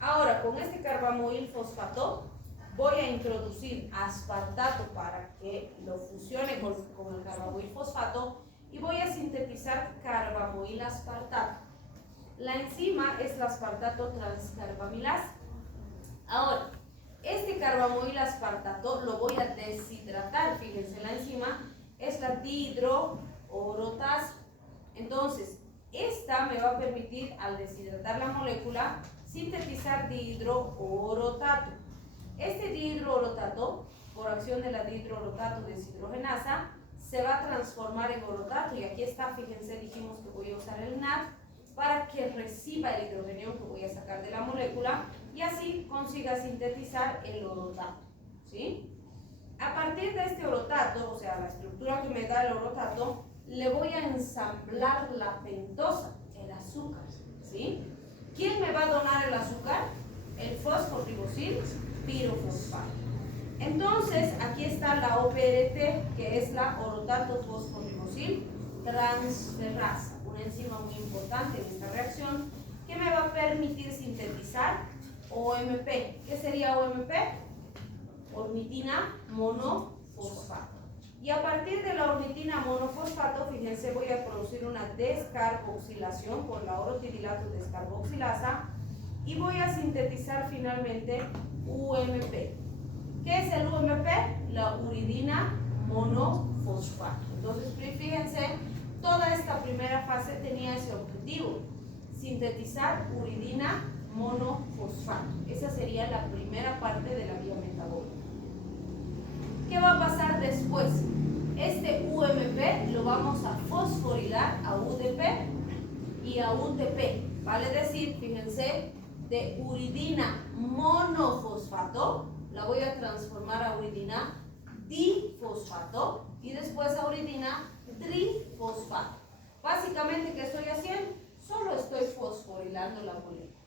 Ahora, con este carbamoilfosfato voy a introducir aspartato para que lo fusione con el carbamoilfosfato y voy a sintetizar carbamoilaspartato. La enzima es la aspartato transcarbamilasa. Ahora, este carbamoilaspartato lo voy a deshidratar. Fíjense, la enzima es la dihidroorotasa. Entonces, esta me va a permitir, al deshidratar la molécula, sintetizar dihidroorotato. Este dihidroorotato, por acción de la dihidroorotato deshidrogenasa, se va a transformar en orotato. Y aquí está, fíjense, dijimos que voy a usar el NAD para que reciba el hidrogeno que voy a sacar de la molécula y así consiga sintetizar el orotato, ¿sí? A partir de este orotato, o sea, la estructura que me da el orotato, le voy a ensamblar la pentosa, el azúcar, ¿sí? ¿Quién me va a donar el azúcar? El fosforibosil pirofosfato. Entonces, aquí está la OPRT, que es la orotato fosforibosil transferasa, una enzima muy importante en esta reacción, que me va a permitir sintetizar OMP. ¿Qué sería OMP? Ornitina monofosfato. Y a partir de la ornitina monofosfato, fíjense, voy a producir una descarboxilación con la orotidilato descarboxilasa y voy a sintetizar finalmente UMP. ¿Qué es el UMP? La uridina monofosfato. Entonces, fíjense, toda esta primera fase tenía ese objetivo: sintetizar uridina monofosfato. Esa sería la primera parte de la vía metabólica. ¿Qué va a pasar después? Este UMP lo vamos a fosforilar a UDP y a UTP. Vale decir, fíjense, de uridina monofosfato la voy a transformar a uridina difosfato y después a uridina trifosfato. Básicamente, ¿qué estoy haciendo? Solo estoy fosforilando la molécula,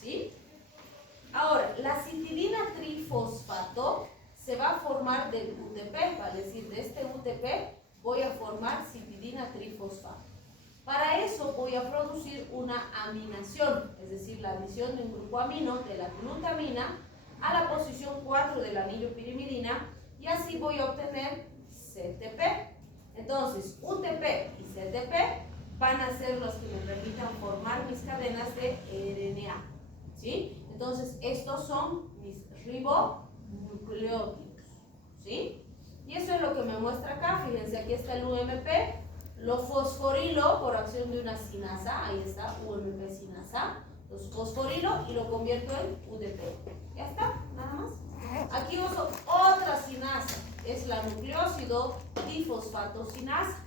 ¿sí? Ahora, la citidina trifosfato se va a formar del UTP, vale decir, de este UTP voy a formar citidina trifosfato. Para eso voy a producir una aminación, es decir, la adición de un grupo amino de la glutamina a la posición 4 del anillo pirimidina y así voy a obtener CTP. Entonces, UTP y CTP van a ser los que me permitan formar mis cadenas de RNA, ¿sí? Entonces, estos son mis ribonucleótidos, ¿sí? Y eso es lo que me muestra acá. Fíjense, aquí está el UMP, lo fosforilo por acción de una sinasa, ahí está, UMP sinasa, los fosforilo y lo convierto en UDP. Ya está, nada más. Aquí uso otra sinasa, es la nucleócido difosfato sinasa.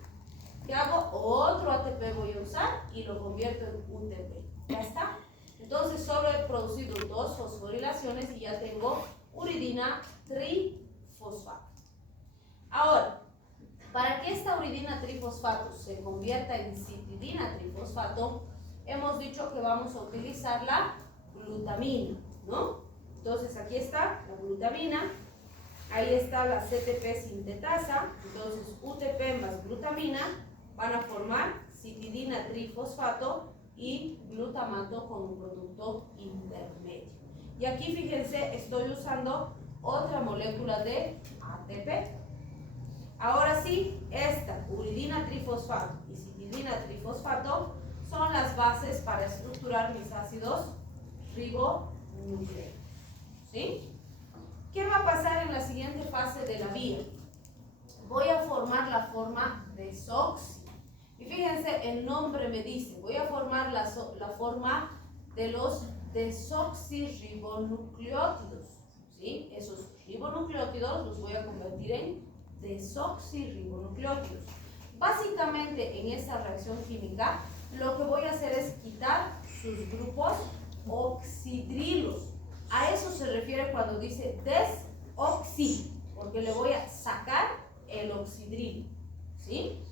¿Qué hago? Otro ATP voy a usar y lo convierto en UTP. Ya está. Entonces solo he producido 2 fosforilaciones y ya tengo uridina trifosfato. Ahora, para que esta uridina trifosfato se convierta en citidina trifosfato, hemos dicho que vamos a utilizar la glutamina, ¿no? Entonces aquí está la glutamina, ahí está la CTP sintetasa, entonces UTP más glutamina van a formar citidina trifosfato y glutamato con un producto intermedio. Y aquí fíjense, estoy usando otra molécula de ATP. Ahora sí, esta uridina trifosfato y citidina trifosfato son las bases para estructurar mis ácidos ribonucleicos. ¿Sí? ¿Qué va a pasar en la siguiente fase de la vía? Voy a formar la forma desoxi. Y fíjense, el nombre me dice, voy a formar la forma de los desoxirribonucleótidos. ¿Sí? Esos ribonucleótidos los voy a convertir en desoxirribonucleótidos. Básicamente en esta reacción química lo que voy a hacer es quitar sus grupos oxidrilos. A eso se refiere cuando dice desoxi, porque le voy a sacar el oxidrilo. ¿Sí?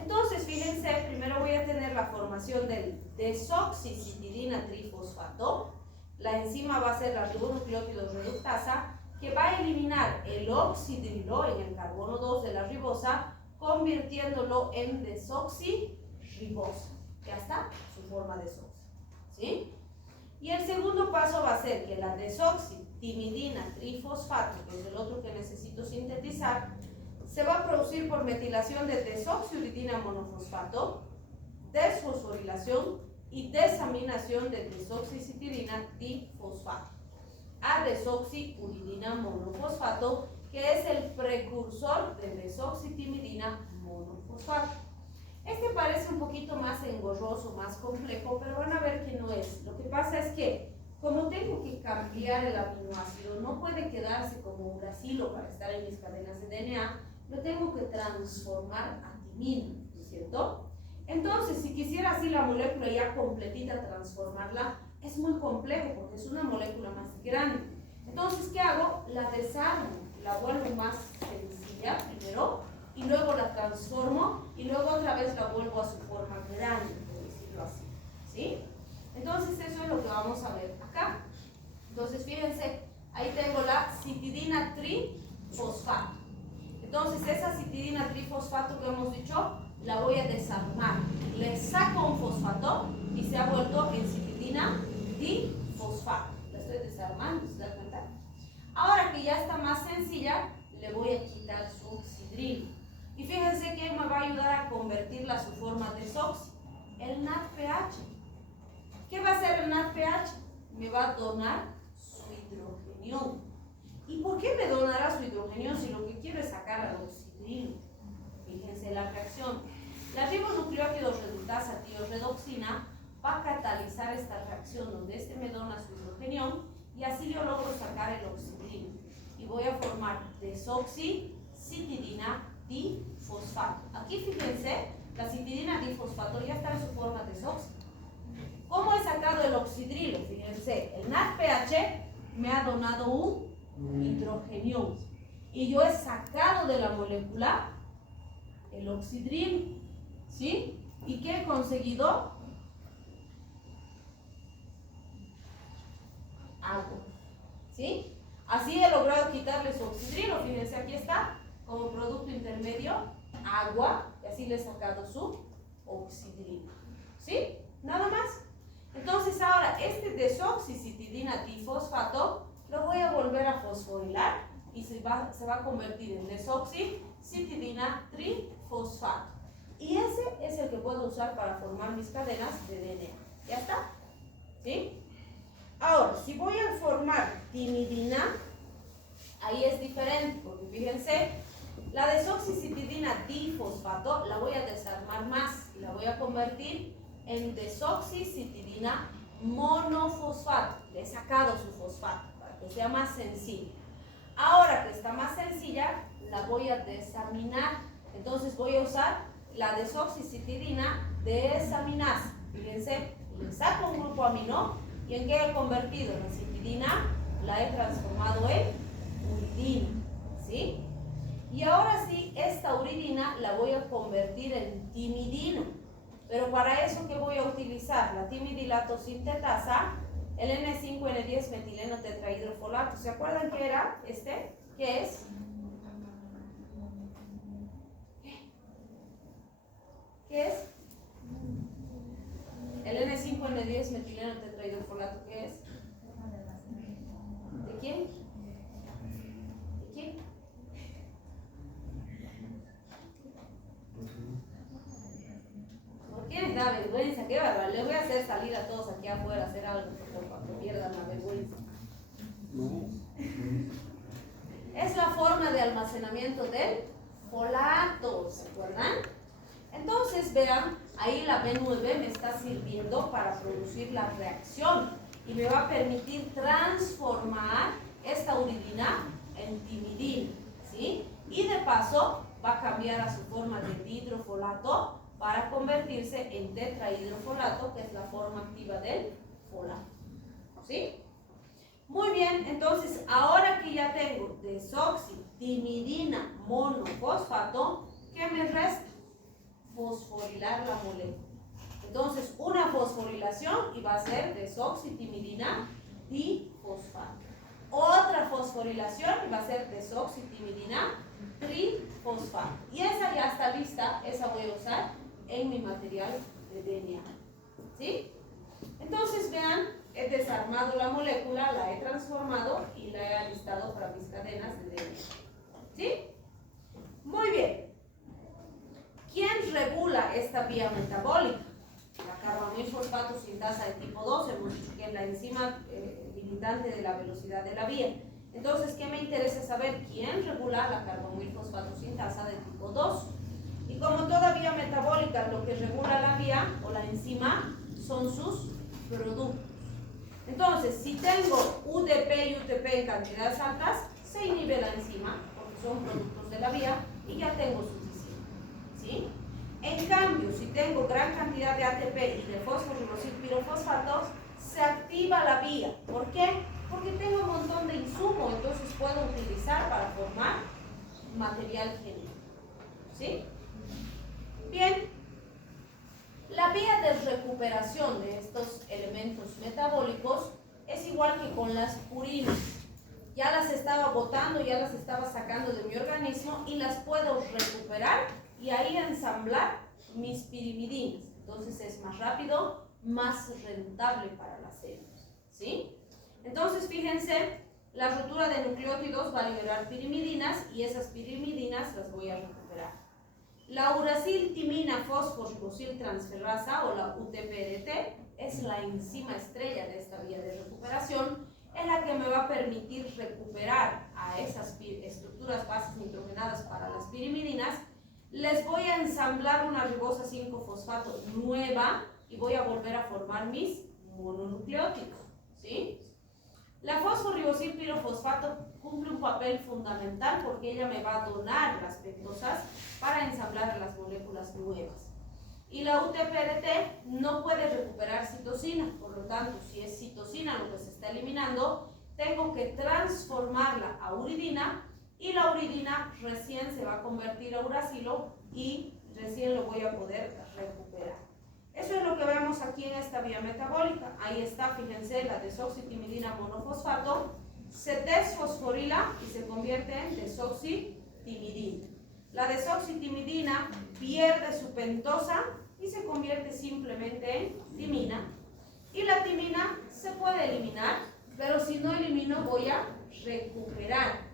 Entonces, fíjense, primero voy a tener la formación del desoxicitidina trifosfato. La enzima va a ser la ribonucleótido reductasa, que va a eliminar el oxidrilo en el carbono 2 de la ribosa, convirtiéndolo en desoxirribosa. Ya está, su forma desoxi. ¿Sí? Y el segundo paso va a ser que la desoxitimidina trifosfato, que es el otro que necesito sintetizar, se va a producir por metilación de desoxiuridina monofosfato, desfosforilación y desaminación de desoxicitidina difosfato a desoxiuridina monofosfato, que es el precursor de desoxitimidina monofosfato. Este parece un poquito más engorroso, más complejo, pero van a ver que no es. Lo que pasa es que, como tengo que cambiar el aminoácido, no puede quedarse como uracilo para estar en mis cadenas de DNA, lo tengo que transformar a timina, ¿no es cierto? Entonces, si quisiera así la molécula ya completita transformarla, es muy complejo porque es una molécula más grande. Entonces, ¿qué hago? La desarmo, la vuelvo más sencilla primero, y luego la transformo, y luego otra vez la vuelvo a su forma grande, por decirlo así. ¿Sí? Entonces, eso es lo que vamos a ver acá. Entonces, fíjense, ahí tengo la citidina trifosfato. Entonces, esa citidina trifosfato que hemos dicho, la voy a desarmar. Le saco un fosfato y se ha vuelto en citidina difosfato. La estoy desarmando, ¿se da cuenta? Ahora que ya está más sencilla, le voy a quitar su oxidrilo. Y fíjense que me va a ayudar a convertirla a su forma desoxi. El NADPH. ¿Qué va a hacer el NADPH? Me va a donar su hidrogenión. ¿Y por qué me donará su hidrogenión si lo que quiero es sacar al oxidrilo? Fíjense la reacción. La ribonucleótido reductasa tioredoxina va a catalizar esta reacción donde este me dona su hidrogenión y así yo logro sacar el oxidrilo. Y voy a formar desoxicitidina difosfato. Aquí fíjense, la citidina difosfato ya está en su forma desoxi. ¿Cómo he sacado el oxidrilo? Fíjense, el NADPH me ha donado un hidrogenión y yo he sacado de la molécula el oxidrilo, ¿sí? ¿Y qué he conseguido? Agua, ¿sí? Así he logrado quitarle su oxidrilo, fíjense, aquí está, como producto intermedio, agua, y así le he sacado su oxidrilo, ¿sí? Nada más. Entonces ahora, este desoxicitidina difosfato lo voy a volver a fosforilar y se va a convertir en desoxicitidina trifosfato. Y ese es el que puedo usar para formar mis cadenas de DNA. ¿Ya está? ¿Sí? Ahora, si voy a formar timidina, ahí es diferente, porque fíjense, la desoxicitidina difosfato la voy a desarmar más y la voy a convertir en desoxicitidina monofosfato. Le he sacado su fosfato para que sea más sencilla. Ahora que está más sencilla, la voy a desaminar. Entonces voy a usar la desoxicitidina desaminasa. Fíjense, le saco un grupo amino y ¿en qué he convertido? La citidina la he transformado en uridina, ¿sí? Y ahora sí, esta uridina la voy a convertir en timidina. Pero para eso, ¿qué voy a utilizar? La timidilato sintetasa, el N5N10 metileno tetrahidrofolato. ¿Se acuerdan qué era este? ¿Qué es? ¿Qué es? El N5 5N10 metileno tetrahidrofolato, ¿qué es? ¿De quién? ¿De quién? ¿Por qué les da vergüenza? Qué bárbaro. Les voy a hacer salir a todos aquí afuera a hacer algo para que pierdan la vergüenza. No. Es la forma de almacenamiento del folato, ¿se acuerdan? Entonces, vean, ahí la B9 me está sirviendo para producir la reacción y me va a permitir transformar esta uridina en timidina, ¿sí? Y de paso va a cambiar a su forma de dihidrofolato para convertirse en tetrahidrofolato, que es la forma activa del folato, ¿sí? Muy bien, entonces ahora que ya tengo desoxitimidina monofosfato, ¿qué me resta? Fosforilar la molécula. Entonces, una fosforilación y va a ser desoxitimidina difosfato. Otra fosforilación y va a ser desoxitimidina trifosfato. Y esa ya está lista, esa voy a usar en mi material de DNA. ¿Sí? Entonces, vean, he desarmado la molécula, la he transformado y la he alistado para mis cadenas de DNA. ¿Sí? Muy bien. ¿Quién regula esta vía metabólica? La carbamilfosfato sintasa de tipo 2, hemos dicho que es la enzima limitante de la velocidad de la vía. Entonces, ¿qué me interesa saber? ¿Quién regula la carbamilfosfato sintasa de tipo 2? Y como toda vía metabólica, lo que regula la vía o la enzima son sus productos. Entonces, si tengo UDP y UTP en cantidades altas, se inhibe la enzima, porque son productos de la vía, y ya tengo suficiente, ¿sí? En cambio, si tengo gran cantidad de ATP y de fosforilosilpirofosfatos, se activa la vía. ¿Por qué? Porque tengo un montón de insumo, entonces puedo utilizar para formar material genético, ¿sí? Bien, la vía de recuperación de estos elementos metabólicos es igual que con las purinas. Ya las estaba botando, ya las estaba sacando de mi organismo y las puedo recuperar y ahí ensamblar mis pirimidinas. Entonces es más rápido, más rentable para las células, ¿sí? Entonces fíjense, la rotura de nucleótidos va a liberar pirimidinas y esas pirimidinas las voy a recuperar. La uraciltimina fosforibosiltransferasa o la UTPRT es la enzima estrella de esta vía de recuperación, es la que me va a permitir recuperar a esas estructuras bases nitrogenadas para las pirimidinas. Les voy a ensamblar una ribosa 5-fosfato nueva y voy a volver a formar mis mononucleótidos, ¿sí? La fosforibosilpirofosfato cumple un papel fundamental porque ella me va a donar las pentosas para ensamblar las moléculas nuevas. Y la UTPRT no puede recuperar citosina, por lo tanto, si es citosina lo que se está eliminando, tengo que transformarla a uridina y la uridina recién se va a convertir a uracilo y recién lo voy a poder recuperar. Eso es lo que vemos aquí en esta vía metabólica. Ahí está, fíjense, la desoxitimidina monofosfato se desfosforila y se convierte en desoxitimidina. La desoxitimidina pierde su pentosa y se convierte simplemente en timina. Y la timina se puede eliminar, pero si no elimino voy a recuperar.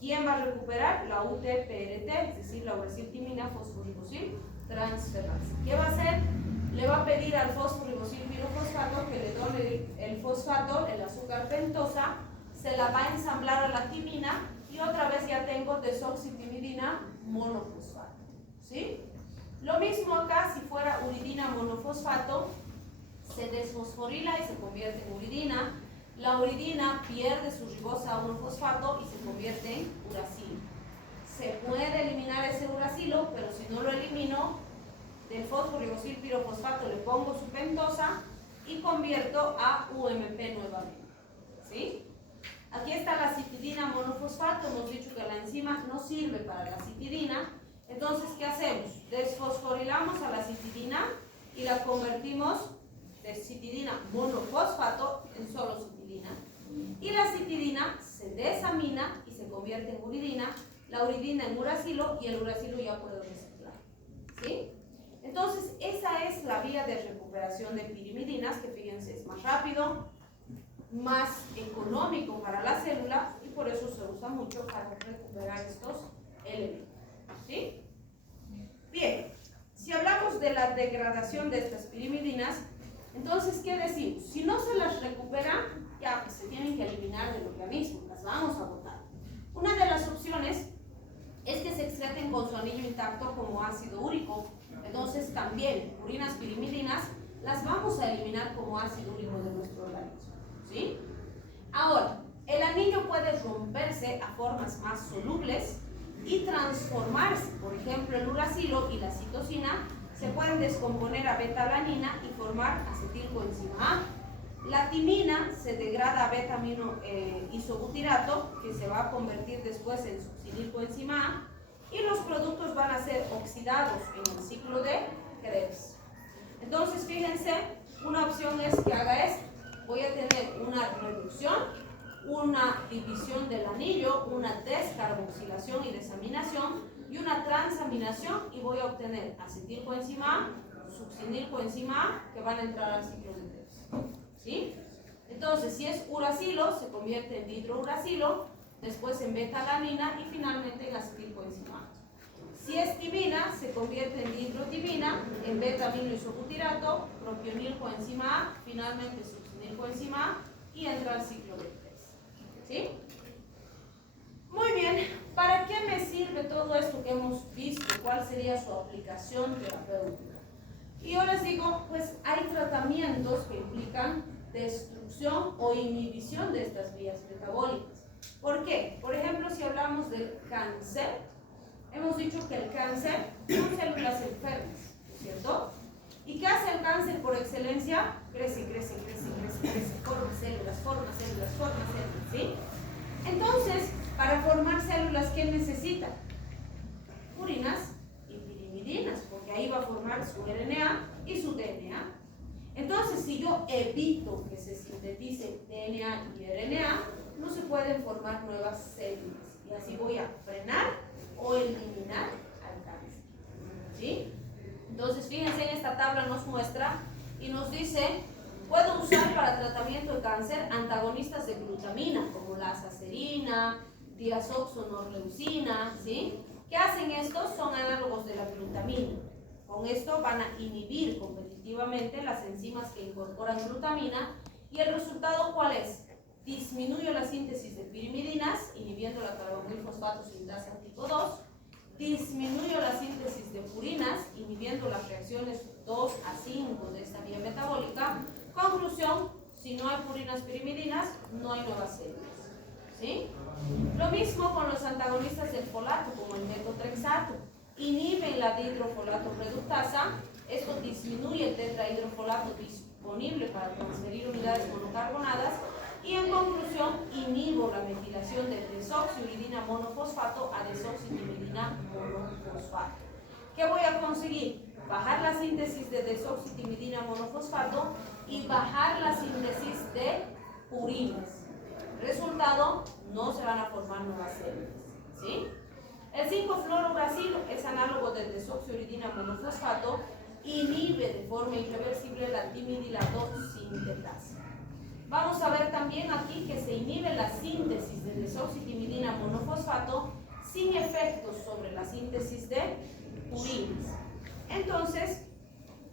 ¿Quién va a recuperar? La UTPRT, es decir, la uraciltimina fosforibosiltransferasa. ¿Qué va a hacer? Le va a pedir al fosforibosilpirofosfato que le done el fosfato, el azúcar pentosa, se la va a ensamblar a la timina y otra vez ya tengo desoxitimidina monofosfato, ¿sí? Lo mismo acá, si fuera uridina monofosfato, se desfosforila y se convierte en uridina. La uridina pierde su ribosa 1-fosfato y se convierte en uracilo. Se puede eliminar ese uracilo, pero si no lo elimino, del fosforibosilpirofosfato le pongo su pentosa y convierto a UMP nuevamente, ¿sí? Aquí está la citidina monofosfato, hemos dicho que la enzima no sirve para la citidina, entonces ¿qué hacemos? Desfosforilamos a la citidina y la convertimos de citidina monofosfato en solo citidina. Y la citidina se desamina y se convierte en uridina, la uridina en uracilo y el uracilo ya puedo reciclar, ¿sí? Entonces, esa es la vía de recuperación de pirimidinas, que fíjense, es más rápido, más económico para la célula y por eso se usa mucho para recuperar estos elementos. ¿Sí? Bien, si hablamos de la degradación de estas pirimidinas, entonces, ¿qué decimos? Si no se las recupera, ya pues, se tienen que eliminar del organismo, las vamos a botar. Una de las opciones es que se excreten con su anillo intacto como ácido úrico. Entonces, también, purinas pirimidinas, las vamos a eliminar como ácido úrico de nuestro organismo. ¿Sí? Ahora, el anillo puede romperse a formas más solubles y transformarse. Por ejemplo, el uracilo y la citosina se pueden descomponer a beta-alanina y formar acetilcoenzima A. La timina se degrada a beta-amino isobutirato, que se va a convertir después en succinilcoenzima A, y los productos van a ser oxidados en el ciclo de Krebs. Entonces, fíjense, una opción es que haga esto. Voy a tener una reducción, una división del anillo, una descarboxilación y desaminación y una transaminación, y voy a obtener acetilcoenzima A, succinilcoenzima A, que van a entrar al ciclo de Krebs. ¿Sí? Entonces, si es uracilo, se convierte en dihidrouracilo, después en beta-alanina y finalmente en acetilcoenzima A. Si es timina, se convierte en dihidrotimina, en beta-amino isobutirato, propionilcoenzima A, finalmente succinilcoenzima A y entra al ciclo de Krebs. ¿Sí? Muy bien, ¿para qué me sirve todo esto que hemos visto? ¿Cuál sería su aplicación terapéutica? Y yo les digo, pues hay tratamientos que implican destrucción o inhibición de estas vías metabólicas. ¿Por qué? Por ejemplo, si hablamos del cáncer, hemos dicho que el cáncer son células enfermas, ¿cierto? ¿Y qué hace el cáncer por excelencia? Crece, crece, crece, crece, crece, forma células, forma células, forma células, ¿sí? Entonces, para formar células, ¿qué necesita? Purinas y pirimidinas, porque ahí va a formar su RNA y su DNA. Entonces, si yo evito que se sinteticen DNA y RNA, no se pueden formar nuevas células. Y así voy a frenar o eliminar al cáncer. ¿Sí? Entonces, fíjense, en esta tabla nos muestra y nos dice, puedo usar para tratamiento de cáncer antagonistas de glutamina, como la azacerina, diazoxonorleucina, ¿sí? ¿Qué hacen estos? Son análogos de la glutamina. Con esto van a inhibir competitivamente las enzimas que incorporan glutamina, y el resultado, ¿cuál es? Disminuyo la síntesis de pirimidinas, inhibiendo la carbonilfosfato sintasa tipo 2, disminuyo la síntesis de purinas, inhibiendo las reacciones 2 a 5 de esta vía metabólica. Conclusión, si no hay purinas pirimidinas, no hay nuevas células. ¿Sí? Lo mismo con los antagonistas del folato, como el metotrexato. Inhiben la dihidrofolato reductasa, esto disminuye el tetrahidrofolato disponible para transferir unidades monocarbonadas, y en conclusión, inhibo la metilación de desoxiuridina monofosfato a desoxitimidina monofosfato. ¿Qué voy a conseguir? Bajar la síntesis de desoxitimidina monofosfato y bajar la síntesis de purinas. Resultado, no se van a formar nuevas células. ¿Sí? El 5-fluorouracilo es análogo del desoxiuridina monofosfato, inhibe de forma irreversible la timidilato sintetasa. Vamos a ver también aquí que se inhibe la síntesis de desoxitimidina monofosfato sin efectos sobre la síntesis de purinas. Entonces,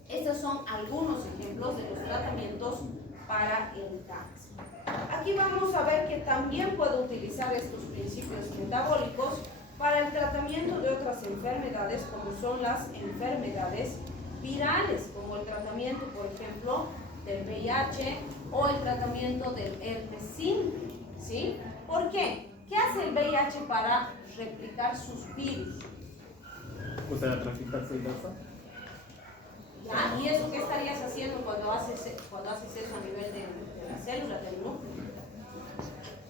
estos son algunos ejemplos de los tratamientos para el cáncer. Aquí vamos a ver que también puedo utilizar estos principios metabólicos para el tratamiento de otras enfermedades, como son las enfermedades virales, como el tratamiento, por ejemplo, del VIH o el tratamiento del herpes simple. ¿Sí? ¿Por qué? ¿Qué hace el VIH para replicar sus virus? O sea, transcriptarse celulosa. ¿Ya? ¿Y eso qué estarías haciendo cuando haces eso a nivel de la célula, del núcleo?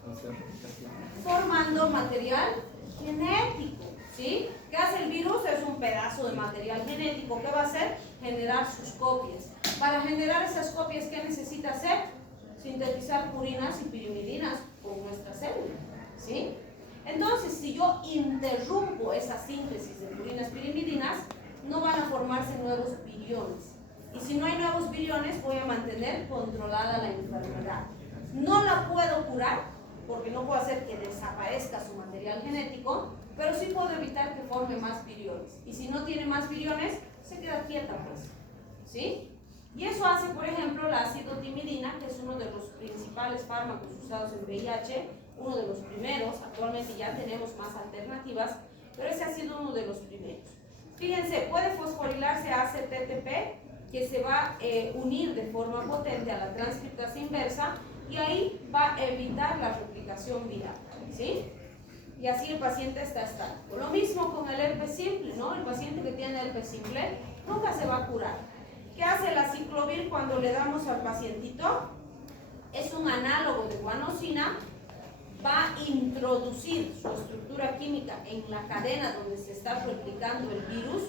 O sea, replicación. Formando material genético. ¿Sí? ¿Qué hace el virus? Es un pedazo de material genético. ¿Qué va a hacer? Generar sus copias. Para generar esas copias, ¿qué necesita hacer? Sintetizar purinas y pirimidinas con nuestra célula. ¿Sí? Entonces, si yo interrumpo esa síntesis de purinas y pirimidinas, no van a formarse nuevos viriones. Y si no hay nuevos viriones, voy a mantener controlada la enfermedad. No la puedo curar, porque no puedo hacer que desaparezca su material genético, pero sí puedo evitar que forme más viriones. Y si no tiene más viriones, se queda quieta, pues. ¿Sí? Y eso hace, por ejemplo, la acidotimidina, que es uno de los principales fármacos usados en VIH, uno de los primeros. Actualmente ya tenemos más alternativas, pero ese ha sido uno de los primeros. Fíjense, puede fosforilarse a ACTTP, que se va a unir de forma potente a la transcriptasa inversa, y ahí va a evitar la replicación viral, ¿sí? Y así el paciente está estable. Lo mismo con el herpes simple, ¿no? El paciente que tiene herpes simple nunca se va a curar. ¿Qué hace el aciclovir cuando le damos al pacientito? Es un análogo de guanosina, va a introducir su estructura química en la cadena donde se está replicando el virus,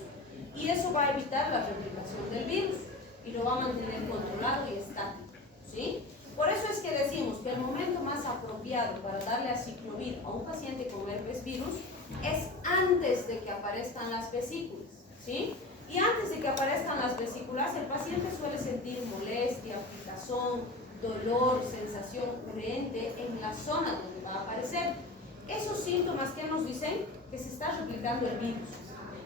y eso va a evitar la replicación del virus y lo va a mantener controlado y estático, ¿sí? Por eso es que decimos que el momento más apropiado para darle aciclovir a un paciente con herpes virus es antes de que aparezcan las vesículas, ¿sí? Y antes de que aparezcan las vesículas, el paciente suele sentir molestia, picazón, dolor, sensación urente en la zona donde va a aparecer. Esos síntomas que nos dicen que se está replicando el virus.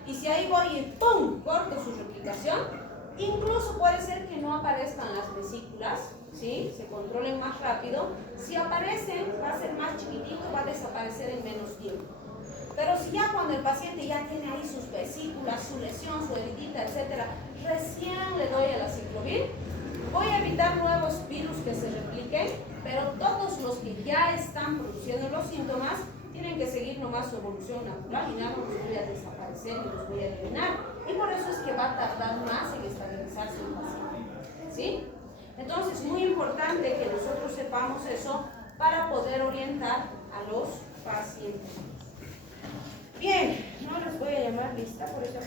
Y si ahí voy y ¡pum!, corto su replicación, incluso puede ser que no aparezcan las vesículas, ¿sí? Se controlen más rápido. Si aparecen, va a ser más chiquitito, va a desaparecer en menos tiempo. Pero si ya cuando el paciente ya tiene ahí sus vesículas, su lesión, su heridita, etc., recién le doy el aciclovir, voy a evitar nuevos virus que se repliquen, pero todos los que ya están produciendo los síntomas tienen que seguir nomás su evolución natural, y nada más los voy a desaparecer y los voy a eliminar. Y por eso es que va a tardar más en estabilizarse el paciente, ¿sí? Entonces, muy importante que nosotros sepamos eso para poder orientar a los pacientes. Bien, no les voy a llamar lista, por eso